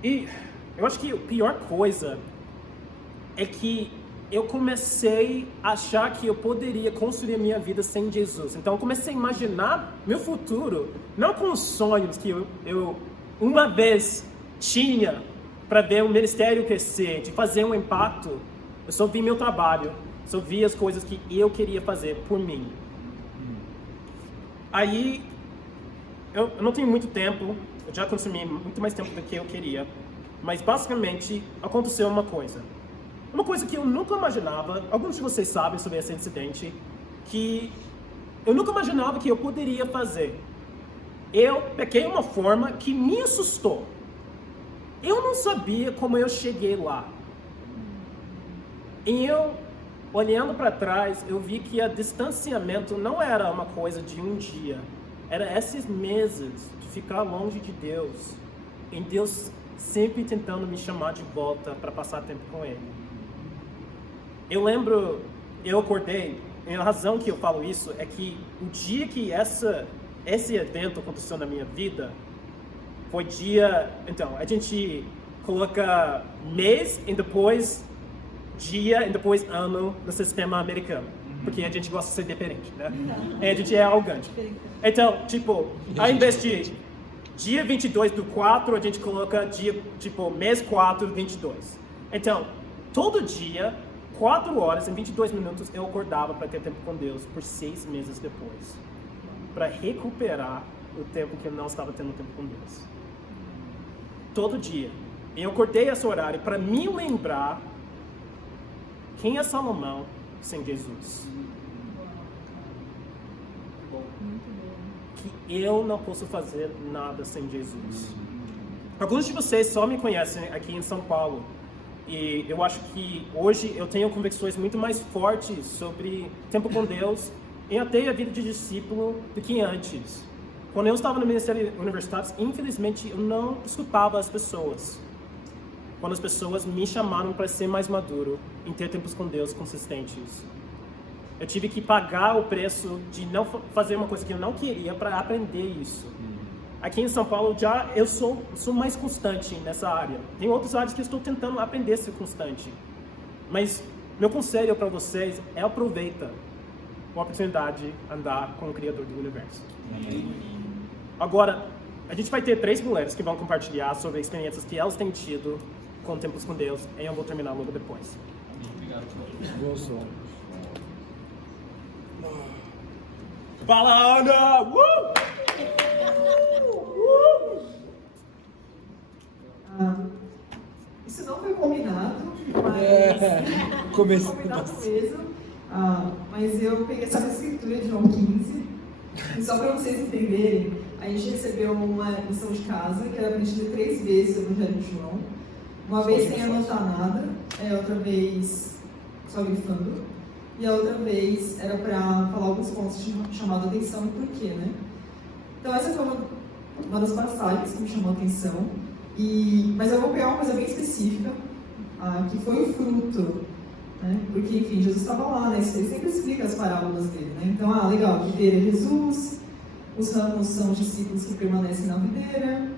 E eu acho que a pior coisa é que eu comecei a achar que eu poderia construir a minha vida sem Jesus. Então eu comecei a imaginar meu futuro, não com os sonhos que eu uma vez tinha para ver o ministério crescer, de fazer um impacto. Eu só vi meu trabalho, só vi as coisas que eu queria fazer por mim. Aí, eu não tenho muito tempo, eu já consumi muito mais tempo do que eu queria, mas basicamente aconteceu uma coisa que eu nunca imaginava. Alguns de vocês sabem sobre esse incidente, que eu nunca imaginava que eu poderia fazer. Eu pequei uma forma que me assustou. Eu não sabia como eu cheguei lá. E eu, olhando para trás, eu vi que o distanciamento não era uma coisa de um dia. Era esses meses de ficar longe de Deus. E Deus sempre tentando me chamar de volta para passar tempo com Ele. Eu lembro, eu acordei, e a razão que eu falo isso é que o dia que esse evento aconteceu na minha vida, foi dia... Então, a gente coloca mês e depois dia e depois ano no sistema americano. Porque a gente gosta de ser diferente, né? E a gente é arrogante. Então, tipo, ao invés de dia 22/4, a gente coloca dia, tipo, mês 4/22. Então, todo dia, 4 horas e 22 minutos, eu acordava para ter tempo com Deus por 6 meses depois. Para recuperar o tempo que eu não estava tendo tempo com Deus. Todo dia. Eu acordei esse horário para me lembrar quem é Salomão sem Jesus. Que eu não posso fazer nada sem Jesus. Alguns de vocês só me conhecem aqui em São Paulo. E eu acho que hoje eu tenho convicções muito mais fortes sobre tempo com Deus e até a vida de discípulo do que antes. Quando eu estava no Ministério Universitário, infelizmente eu não escutava as pessoas. Quando as pessoas me chamaram para ser mais maduro, em ter tempos com Deus consistentes. Eu tive que pagar o preço de não fazer uma coisa que eu não queria para aprender isso. Aqui em São Paulo eu sou mais constante nessa área. Tem outras áreas que eu estou tentando aprender a ser constante. Mas meu conselho para vocês é aproveita a oportunidade de andar com o Criador do Universo. Agora, a gente vai ter 3 mulheres que vão compartilhar sobre experiências que elas têm tido com tempos com Deus, e eu vou terminar logo depois. Boa sorte. Fala, Ana! Isso não foi combinado, mas Começou combinado mesmo. Mas eu peguei essa escritura de João 15, e só para vocês entenderem, a gente recebeu uma lição de casa que era para a gente ler 3 vezes o Evangelho de João. Uma vez sem anotar nada, outra vez só grifando, e a outra vez era para falar alguns pontos que tinham chamado a atenção e por quê, né? Então essa foi uma das passagens que me chamou a atenção, mas eu vou pegar uma coisa bem específica, que foi o fruto, né? Porque, enfim, Jesus estava lá, né? Ele sempre explica as parábolas dele, né? Então, legal, a videira é Jesus, os ramos são os discípulos que permanecem na videira,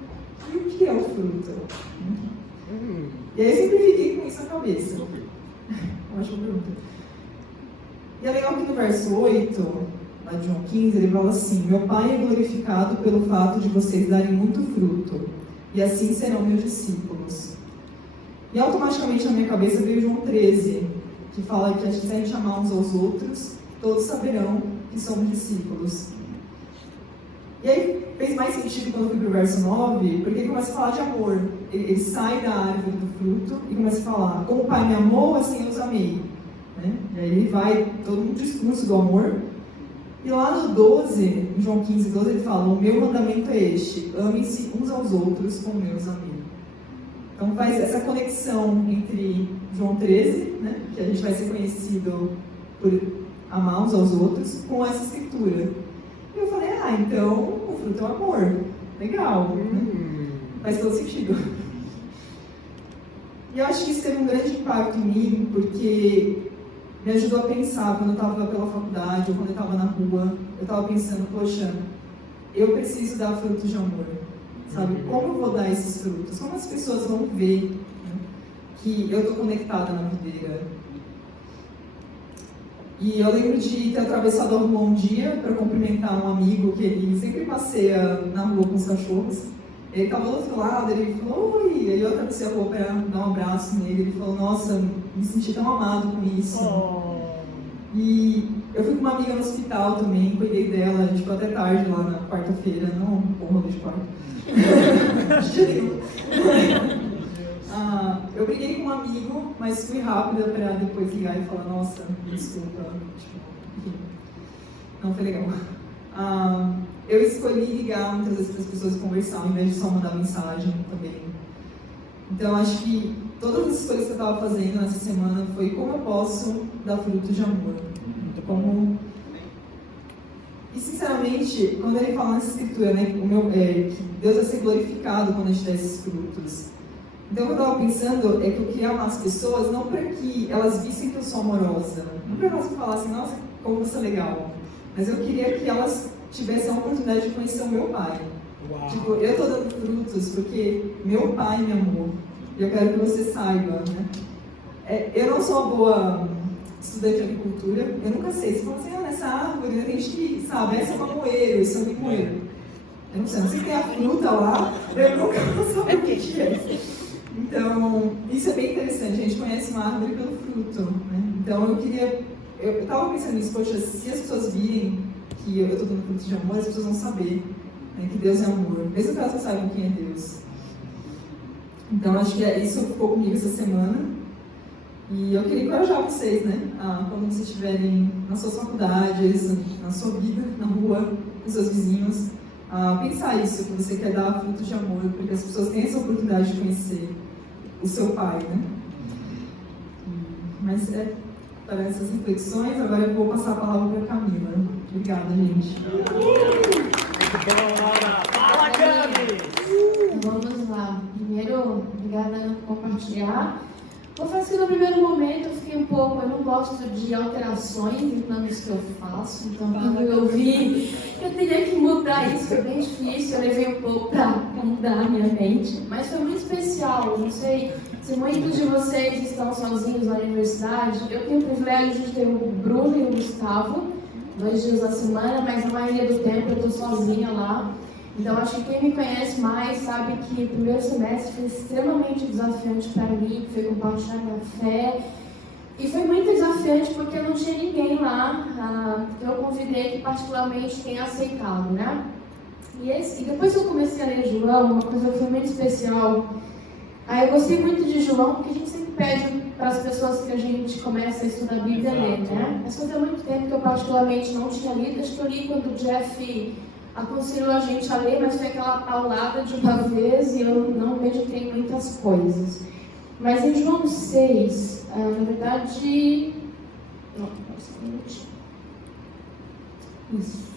e o que é o fruto? E aí eu sempre fiquei com isso na cabeça. Ótima pergunta. E é legal que no verso 8, lá de João 15, ele fala assim: meu Pai é glorificado pelo fato de vocês darem muito fruto, e assim serão meus discípulos. E automaticamente na minha cabeça veio João 13, que fala que se a gente amar uns aos outros, todos saberão que somos discípulos. E aí fez mais sentido quando eu fui para o verso 9, porque ele começa a falar de amor. Ele sai da árvore do fruto e começa a falar: como o Pai me amou, assim eu os amei. Né? E aí ele vai, todo um discurso do amor. E lá no 12, em João 15, 12, ele fala: o meu mandamento é este, amem-se uns aos outros como eu os amei. Então faz essa conexão entre João 13, né, que a gente vai ser conhecido por amar uns aos outros, com essa escritura. E eu falei: então o fruto é o amor. Legal, né? Faz todo sentido. E eu acho que isso teve um grande impacto em mim, porque me ajudou a pensar quando eu estava pela faculdade ou quando eu estava na rua. Eu estava pensando, poxa, eu preciso dar frutos de amor, sabe? Como eu vou dar esses frutos? Como as pessoas vão ver, né, que eu estou conectada na videira? E eu lembro de ter atravessado a rua um dia para cumprimentar um amigo que ele sempre passeia na rua com os cachorros. Ele estava do outro lado, ele falou, oi, aí eu atravessei a rua para dar um abraço nele, ele falou, nossa, me senti tão amado com isso. E eu fui com uma amiga no hospital também, cuidei dela, a gente ficou até tarde lá na quarta-feira, não porra de quarta. Eu briguei com um amigo, mas fui rápida para depois ligar e falar, nossa, desculpa, enfim, não foi legal. Eu escolhi ligar muitas vezes para as pessoas conversar, ao invés de só mandar mensagem também. Então, acho que todas as coisas que eu estava fazendo nessa semana foi como eu posso dar fruto de amor. E, sinceramente, quando ele fala nessa escritura, né, que Deus vai ser glorificado quando a gente der esses frutos. Então, o que eu estava pensando é que eu queria amar as pessoas não para que elas vissem que eu sou amorosa, não para que elas falassem, nossa, como você é legal, mas eu queria que elas tivessem a oportunidade de conhecer o meu pai. Uau. Tipo, eu estou dando frutos porque meu pai me amou. E eu quero que você saiba, né? Eu não sou uma boa estudante de agricultura, eu nunca sei. Você fala assim, nessa árvore, né, tem gente que sabe, essa é uma moeiro, isso é um limoeiro. Eu não sei se tem a fruta lá, eu nunca vou saber o que é. Então, isso é bem interessante, a gente conhece uma árvore pelo fruto, né? Então, eu estava pensando nisso, poxa, se as pessoas virem que eu estou dando frutos de amor, as pessoas vão saber, né, que Deus é amor, mesmo que elas não saibam quem é Deus. Então, acho que isso ficou comigo essa semana. E eu queria encorajar vocês, né, quando vocês estiverem nas suas faculdades, na sua vida, na rua, com seus vizinhos, pensar isso, que você quer dar frutos de amor, porque as pessoas têm essa oportunidade de conhecer o seu pai, né? Mas para essas reflexões, agora eu vou passar a palavra para a Camila. Obrigada, gente. Fala, Cami! Vamos lá. Primeiro, obrigada por compartilhar. Confesso que no primeiro momento eu fiquei um pouco, eu não gosto de alterações em planos que eu faço, então quando eu vi que eu teria que mudar isso, foi bem difícil, eu levei um pouco para mudar a minha mente, mas foi muito especial. Não sei se muitos de vocês estão sozinhos na universidade. Eu tenho o privilégio de ter o Bruno e o Gustavo 2 dias da semana, mas a maioria do tempo eu estou sozinha lá. Então, acho que quem me conhece mais sabe que o primeiro semestre foi extremamente desafiante para mim, foi compartilhar minha fé. E foi muito desafiante porque eu não tinha ninguém lá que eu convidei que particularmente tenha aceitado, né? E depois que eu comecei a ler João, uma coisa que foi muito especial. Eu gostei muito de João porque a gente sempre pede para as pessoas que a gente começa a estudar a Bíblia ler, né? Mas fazia muito tempo que eu particularmente não tinha lido, acho que eu li quando o Jeff aconselhou a gente a ler, mas foi aquela paulada de uma vez e eu não meditei muitas coisas. Mas em João 6, na verdade... Não, só um minutinho. Isso.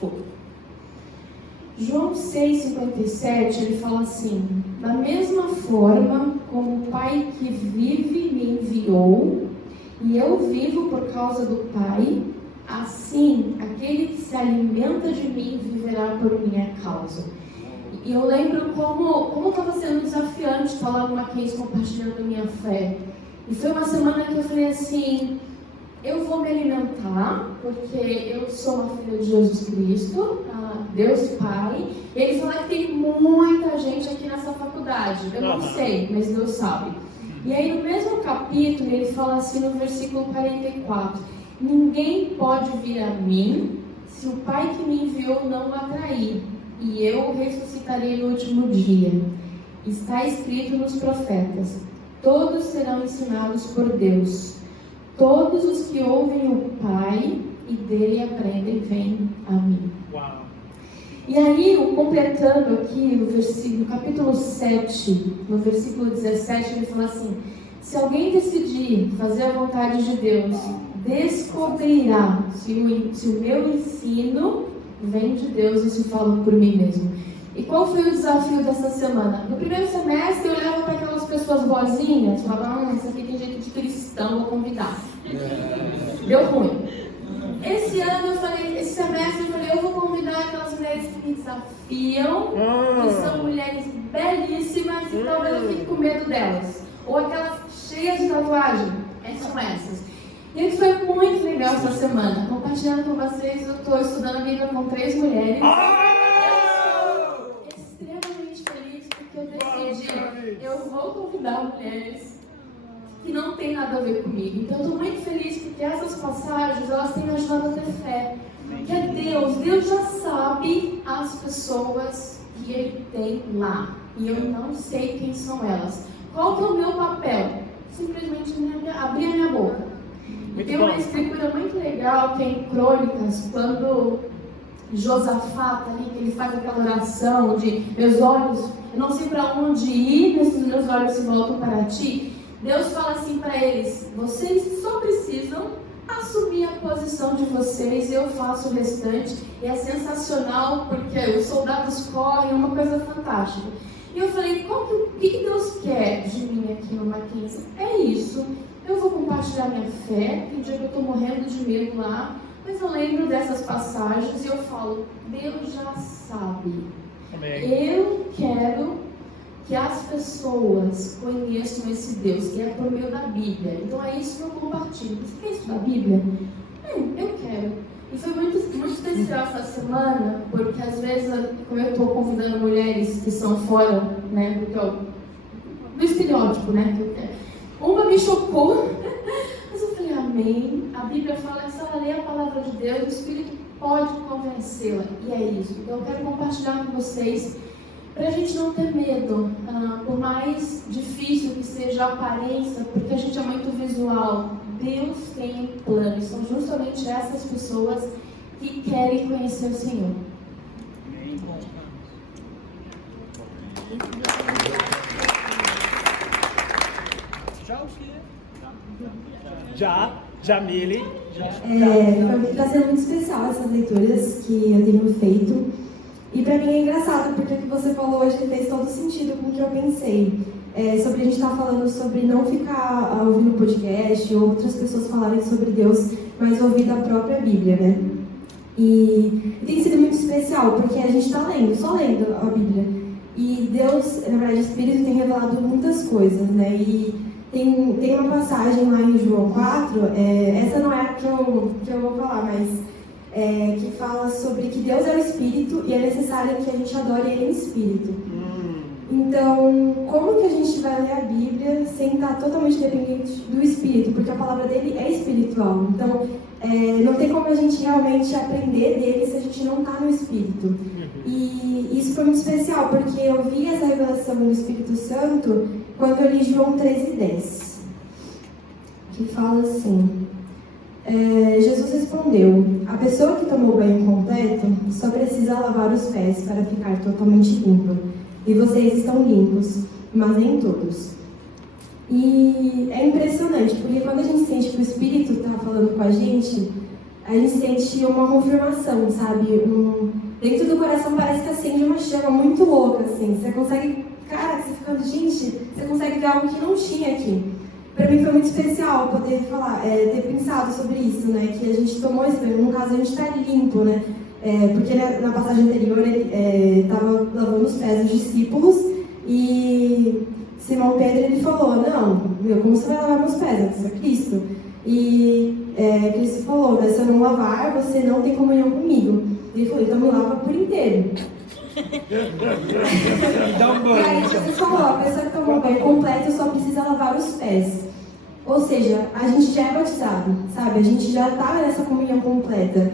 João 6,57, ele fala assim: da mesma forma como o Pai que vive me enviou, e eu vivo por causa do Pai, assim, aquele que se alimenta de mim viverá por minha causa. E eu lembro como estava sendo desafiante estar lá no Mackenzie compartilhando a minha fé. E foi uma semana que eu falei assim, eu vou me alimentar, porque eu sou uma filha de Jesus Cristo, Deus Pai. E ele fala que tem muita gente aqui nessa faculdade. Eu não sei, mas Deus sabe. E aí no mesmo capítulo ele fala assim no versículo 44, ninguém pode vir a mim se o Pai que me enviou não o atrair, e eu o ressuscitarei no último dia. Está escrito nos profetas, todos serão ensinados por Deus. Todos os que ouvem o Pai e dele aprendem, vêm a mim. Uau. E aí, completando aqui no capítulo 7, no versículo 17, ele fala assim, se alguém decidir fazer a vontade de Deus, descobrirá se o meu ensino vem de Deus e se falo por mim mesmo. E qual foi o desafio dessa semana? No primeiro semestre eu olhava para aquelas pessoas boazinhas, falava, isso aqui tem jeito de cristão, vou convidar. Deu ruim. Esse ano eu falei, esse semestre eu falei, eu vou convidar aquelas mulheres que me desafiam, que são mulheres belíssimas e talvez eu fique com medo delas. Ou aquelas cheias de tatuagem, são essas. E foi muito legal essa semana. Compartilhando com vocês, eu estou estudando a Bíblia com 3 mulheres. Eu estou extremamente feliz porque eu decidi, eu vou convidar mulheres que não tem nada a ver comigo. Então eu estou muito feliz porque essas passagens, elas têm me ajudado a ter fé. Porque é Deus já sabe as pessoas que Ele tem lá. E eu não sei quem são elas. Qual que é o meu papel? Simplesmente abrir a minha boca. E tem uma escritura muito legal que é em Crônicas, quando Josafá tá ali, que ele faz aquela oração de meus olhos, eu não sei para onde ir, mas os meus olhos se voltam para ti. Deus fala assim para eles, vocês só precisam assumir a posição de vocês e eu faço o restante. E é sensacional porque os soldados correm, é uma coisa fantástica. E eu falei, o que Deus quer de mim aqui no Mackenzie? É isso, eu vou compartilhar minha fé, tem dia que eu estou morrendo de medo lá, mas eu lembro dessas passagens e eu falo, Deus já sabe. Amém. Eu quero que as pessoas conheçam esse Deus, que é por meio da Bíblia. Então é isso que eu compartilho. Você quer estudar a Bíblia? Eu quero. E foi muito especial essa semana, porque às vezes, como eu estou convidando mulheres que são fora, né, do estereótipo, né, uma me chocou, mas eu falei, amém. A Bíblia fala que se ela lê a palavra de Deus, o Espírito pode convencê-la. E é isso. Então eu quero compartilhar com vocês, para a gente não ter medo, por mais difícil que seja a aparência, porque a gente é muito visual. Deus tem planos, são justamente essas pessoas que querem conhecer o Senhor. Já o quê? Jamile. Está sendo muito especial essas leituras que eu tenho feito. E para mim é engraçado, porque o que você falou hoje fez todo sentido com o que eu pensei. Sobre a gente estar falando sobre não ficar ouvindo podcast ou outras pessoas falarem sobre Deus, mas ouvir da própria Bíblia, né? E tem sido muito especial, porque a gente está lendo, só lendo a Bíblia. E Deus, na verdade, o Espírito tem revelado muitas coisas, né? E tem uma passagem lá em João 4, essa não é a que eu vou falar, mas que fala sobre que Deus é o Espírito e é necessário que a gente adore Ele em Espírito. Então, como que a gente vai ler a Bíblia sem estar totalmente dependente do Espírito? Porque a palavra dele é espiritual. Então, não tem como a gente realmente aprender dele se a gente não está no Espírito. E isso foi muito especial, porque eu vi essa revelação do Espírito Santo quando eu li João 13:10, que fala assim, Jesus respondeu, a pessoa que tomou banho completo só precisa lavar os pés para ficar totalmente limpa. E vocês estão limpos, mas nem todos. E é impressionante, porque quando a gente sente que o Espírito está falando com a gente sente uma confirmação, sabe? Dentro do coração parece que acende uma chama muito louca, assim. Você consegue, você fica, gente, você consegue ver algo que não tinha aqui. Para mim foi muito especial poder falar, ter pensado sobre isso, né? Que a gente tomou esse banho, no caso a gente está limpo, né? Porque na passagem anterior ele estava lavando os pés dos discípulos e Simão Pedro ele falou, não, como você vai lavar meus pés? Eu sou Cristo. E Cristo falou, se eu não lavar, você não tem comunhão comigo. Ele falou, então me lava por inteiro. E aí Jesus falou, a pessoa que tomou banho completo só precisa lavar os pés. Ou seja, a gente já é batizado, sabe? A gente já está nessa comunhão completa.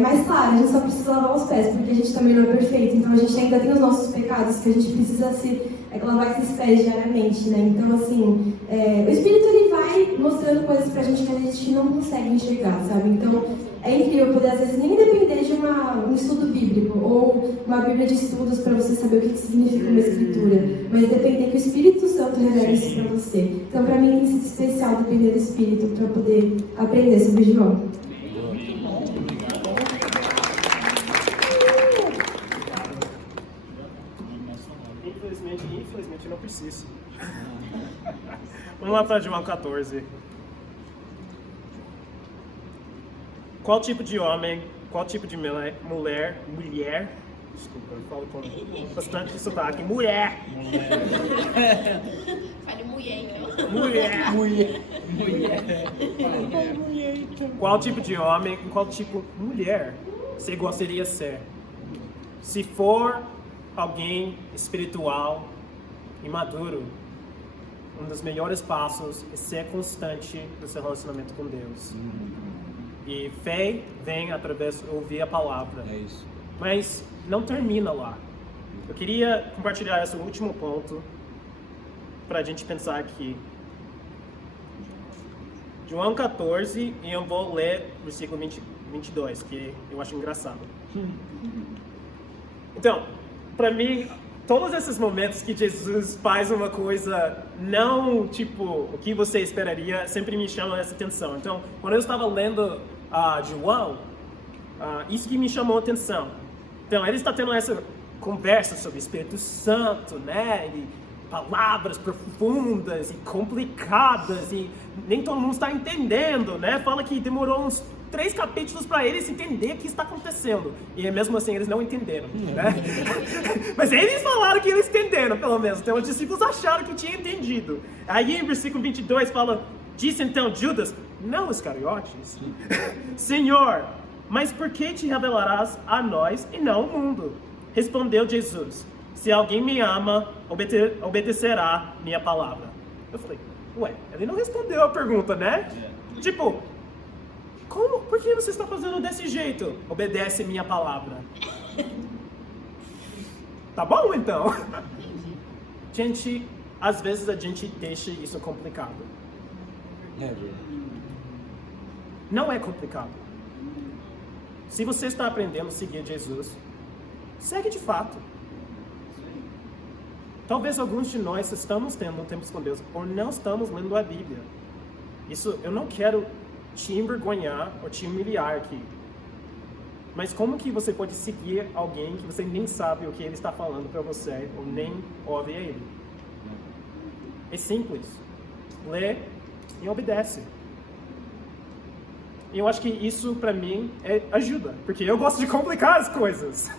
Mas claro, a gente só precisa lavar os pés, porque a gente também não é perfeito. Então a gente ainda tem os nossos pecados que a gente precisa lavar esses pés diariamente, né? Então assim, o Espírito ele vai mostrando coisas pra gente que a gente não consegue enxergar, sabe? Então é incrível poder às vezes nem depender de um estudo bíblico ou uma bíblia de estudos para você saber o que significa uma escritura, mas depender que o Espírito Santo revele isso pra você. Então pra mim tem sido especial depender do Espírito para poder aprender sobre João. Infelizmente não preciso. Vamos lá para João 14. qual tipo de homem, qual tipo de mulher, desculpa, eu falo com bastante sotaque, mulher, Fale mulher, então. qual tipo de homem, qual tipo de mulher você gostaria de ser? Se for alguém espiritual e maduro, um dos melhores passos é ser constante no seu relacionamento com Deus. E fé vem através de ouvir a palavra. É isso. Mas não termina lá. Eu queria compartilhar esse último ponto para a gente pensar aqui. João 14, e eu vou ler o versículo 22, que eu acho engraçado. Então, para mim, todos esses momentos que Jesus faz uma coisa não tipo o que você esperaria, sempre me chama essa atenção. Então, quando eu estava lendo João, isso que me chamou a atenção. Então, ele está tendo essa conversa sobre o Espírito Santo, né? E palavras profundas e complicadas e nem todo mundo está entendendo, né? Fala que demorou uns 3 capítulos para eles entender o que está acontecendo. E mesmo assim eles não entenderam, né? Mas eles falaram que eles entenderam, pelo menos. Então os discípulos acharam que tinham entendido. Aí em versículo 22 fala, disse então Judas, não Iscariotes, Senhor, mas por que te revelarás a nós e não ao mundo? Respondeu Jesus, se alguém me ama, obedecerá minha palavra. Eu falei, ué, ele não respondeu a pergunta, né? Tipo, como? Por que você está fazendo desse jeito? Obedece minha palavra. Tá bom, então? Gente, às vezes a gente deixa isso complicado. Não é complicado. Se você está aprendendo a seguir Jesus, segue de fato. Talvez alguns de nós estamos tendo um tempo com Deus ou não estamos lendo a Bíblia. Isso, eu não quero te envergonhar ou te humilhar aqui. Mas como que você pode seguir alguém que você nem sabe o que ele está falando para você ou nem ouve a ele? É simples. Lê e obedece. E eu acho que isso para mim ajuda, porque eu gosto de complicar as coisas.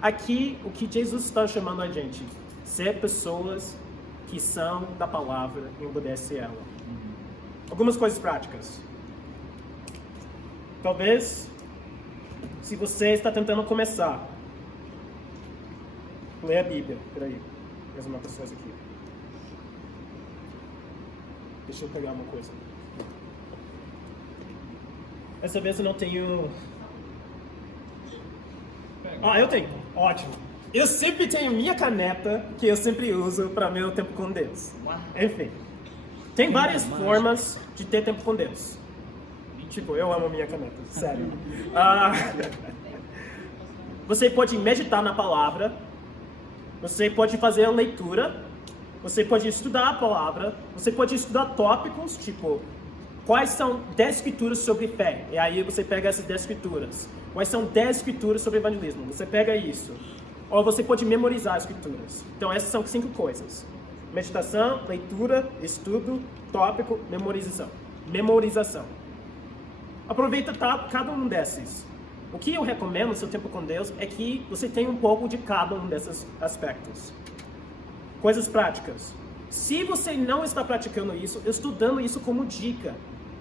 Aqui, o que Jesus está chamando a gente? Ser pessoas que são da palavra e obedecem ela. Algumas coisas práticas. Talvez, se você está tentando começar, lê a Bíblia. Peraí, mais uma pessoa aqui. Deixa eu pegar uma coisa. Essa vez eu não tenho... eu tenho. Ótimo. Eu sempre tenho minha caneta, que eu sempre uso para meu tempo com Deus. Enfim. Tem várias formas de ter tempo com Deus. Tipo, eu amo minha caneta, sério. Você pode meditar na palavra, você pode fazer a leitura, você pode estudar a palavra, você pode estudar tópicos, tipo, quais são 10 escrituras sobre fé? E aí você pega essas 10 escrituras. Quais são 10 escrituras sobre evangelismo? Você pega isso. Ou você pode memorizar as escrituras. Então essas são 5 coisas. Meditação, leitura, estudo, tópico, memorização. Aproveita cada um desses. O que eu recomendo no seu tempo com Deus é que você tenha um pouco de cada um desses aspectos. Coisas práticas. Se você não está praticando isso, eu estou dando isso como dica.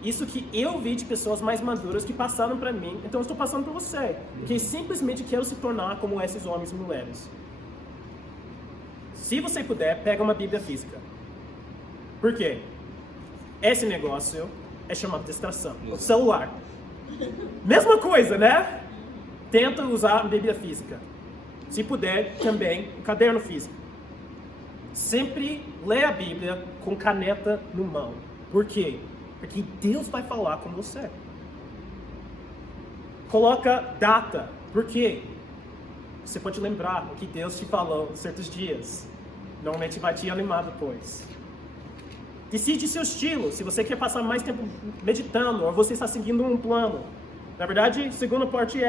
Isso que eu vi de pessoas mais maduras que passaram para mim, então eu estou passando para você. Porque simplesmente quero se tornar como esses homens e mulheres. Se você puder, pega uma Bíblia física. Por quê? Esse negócio é chamado de distração. O celular. Mesma coisa, né? Tenta usar a Bíblia física. Se puder, também um caderno físico. Sempre lê a Bíblia com caneta no mão. Por quê? Porque Deus vai falar com você. Coloca data. Por quê? Você pode lembrar o que Deus te falou em certos dias. Normalmente vai te animar depois. Decide seu estilo. Se você quer passar mais tempo meditando ou você está seguindo um plano. Na verdade, a segunda parte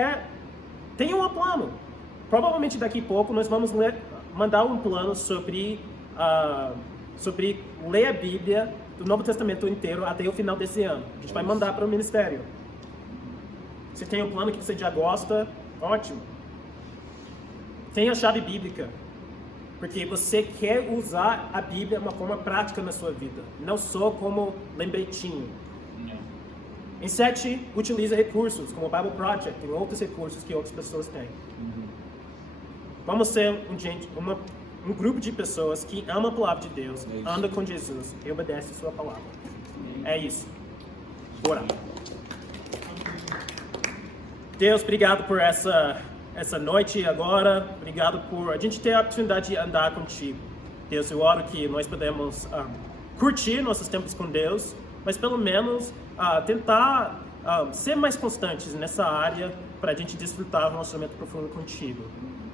tenha um plano. Provavelmente daqui a pouco nós vamos mandar um plano sobre ler a Bíblia do Novo Testamento inteiro até o final desse ano. A gente vai mandar para o ministério. Se tem um plano que você já gosta, ótimo. Tenha a chave bíblica, porque você quer usar a Bíblia de uma forma prática na sua vida, não só como lembretinho. Em 7, utilize recursos, como o Bible Project e outros recursos que outras pessoas têm. Vamos ser um grupo de pessoas que ama a palavra de Deus, anda com Jesus e obedece a sua palavra. É isso. Bora. Deus, obrigado por essa noite agora. Obrigado por a gente ter a oportunidade de andar contigo. Deus, eu oro que nós podemos curtir nossos tempos com Deus, mas pelo menos tentar ser mais constantes nessa área para a gente desfrutar um relacionamento profundo contigo.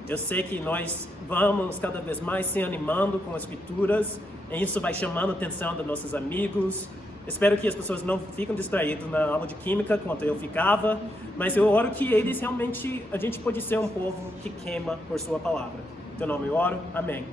Eu sei que nós vamos cada vez mais se animando com as escrituras, e isso vai chamando a atenção dos nossos amigos. Espero que as pessoas não fiquem distraídas na aula de química, quanto eu ficava, mas eu oro que eles realmente, a gente pode ser um povo que queima por sua palavra. Em teu nome eu oro, amém.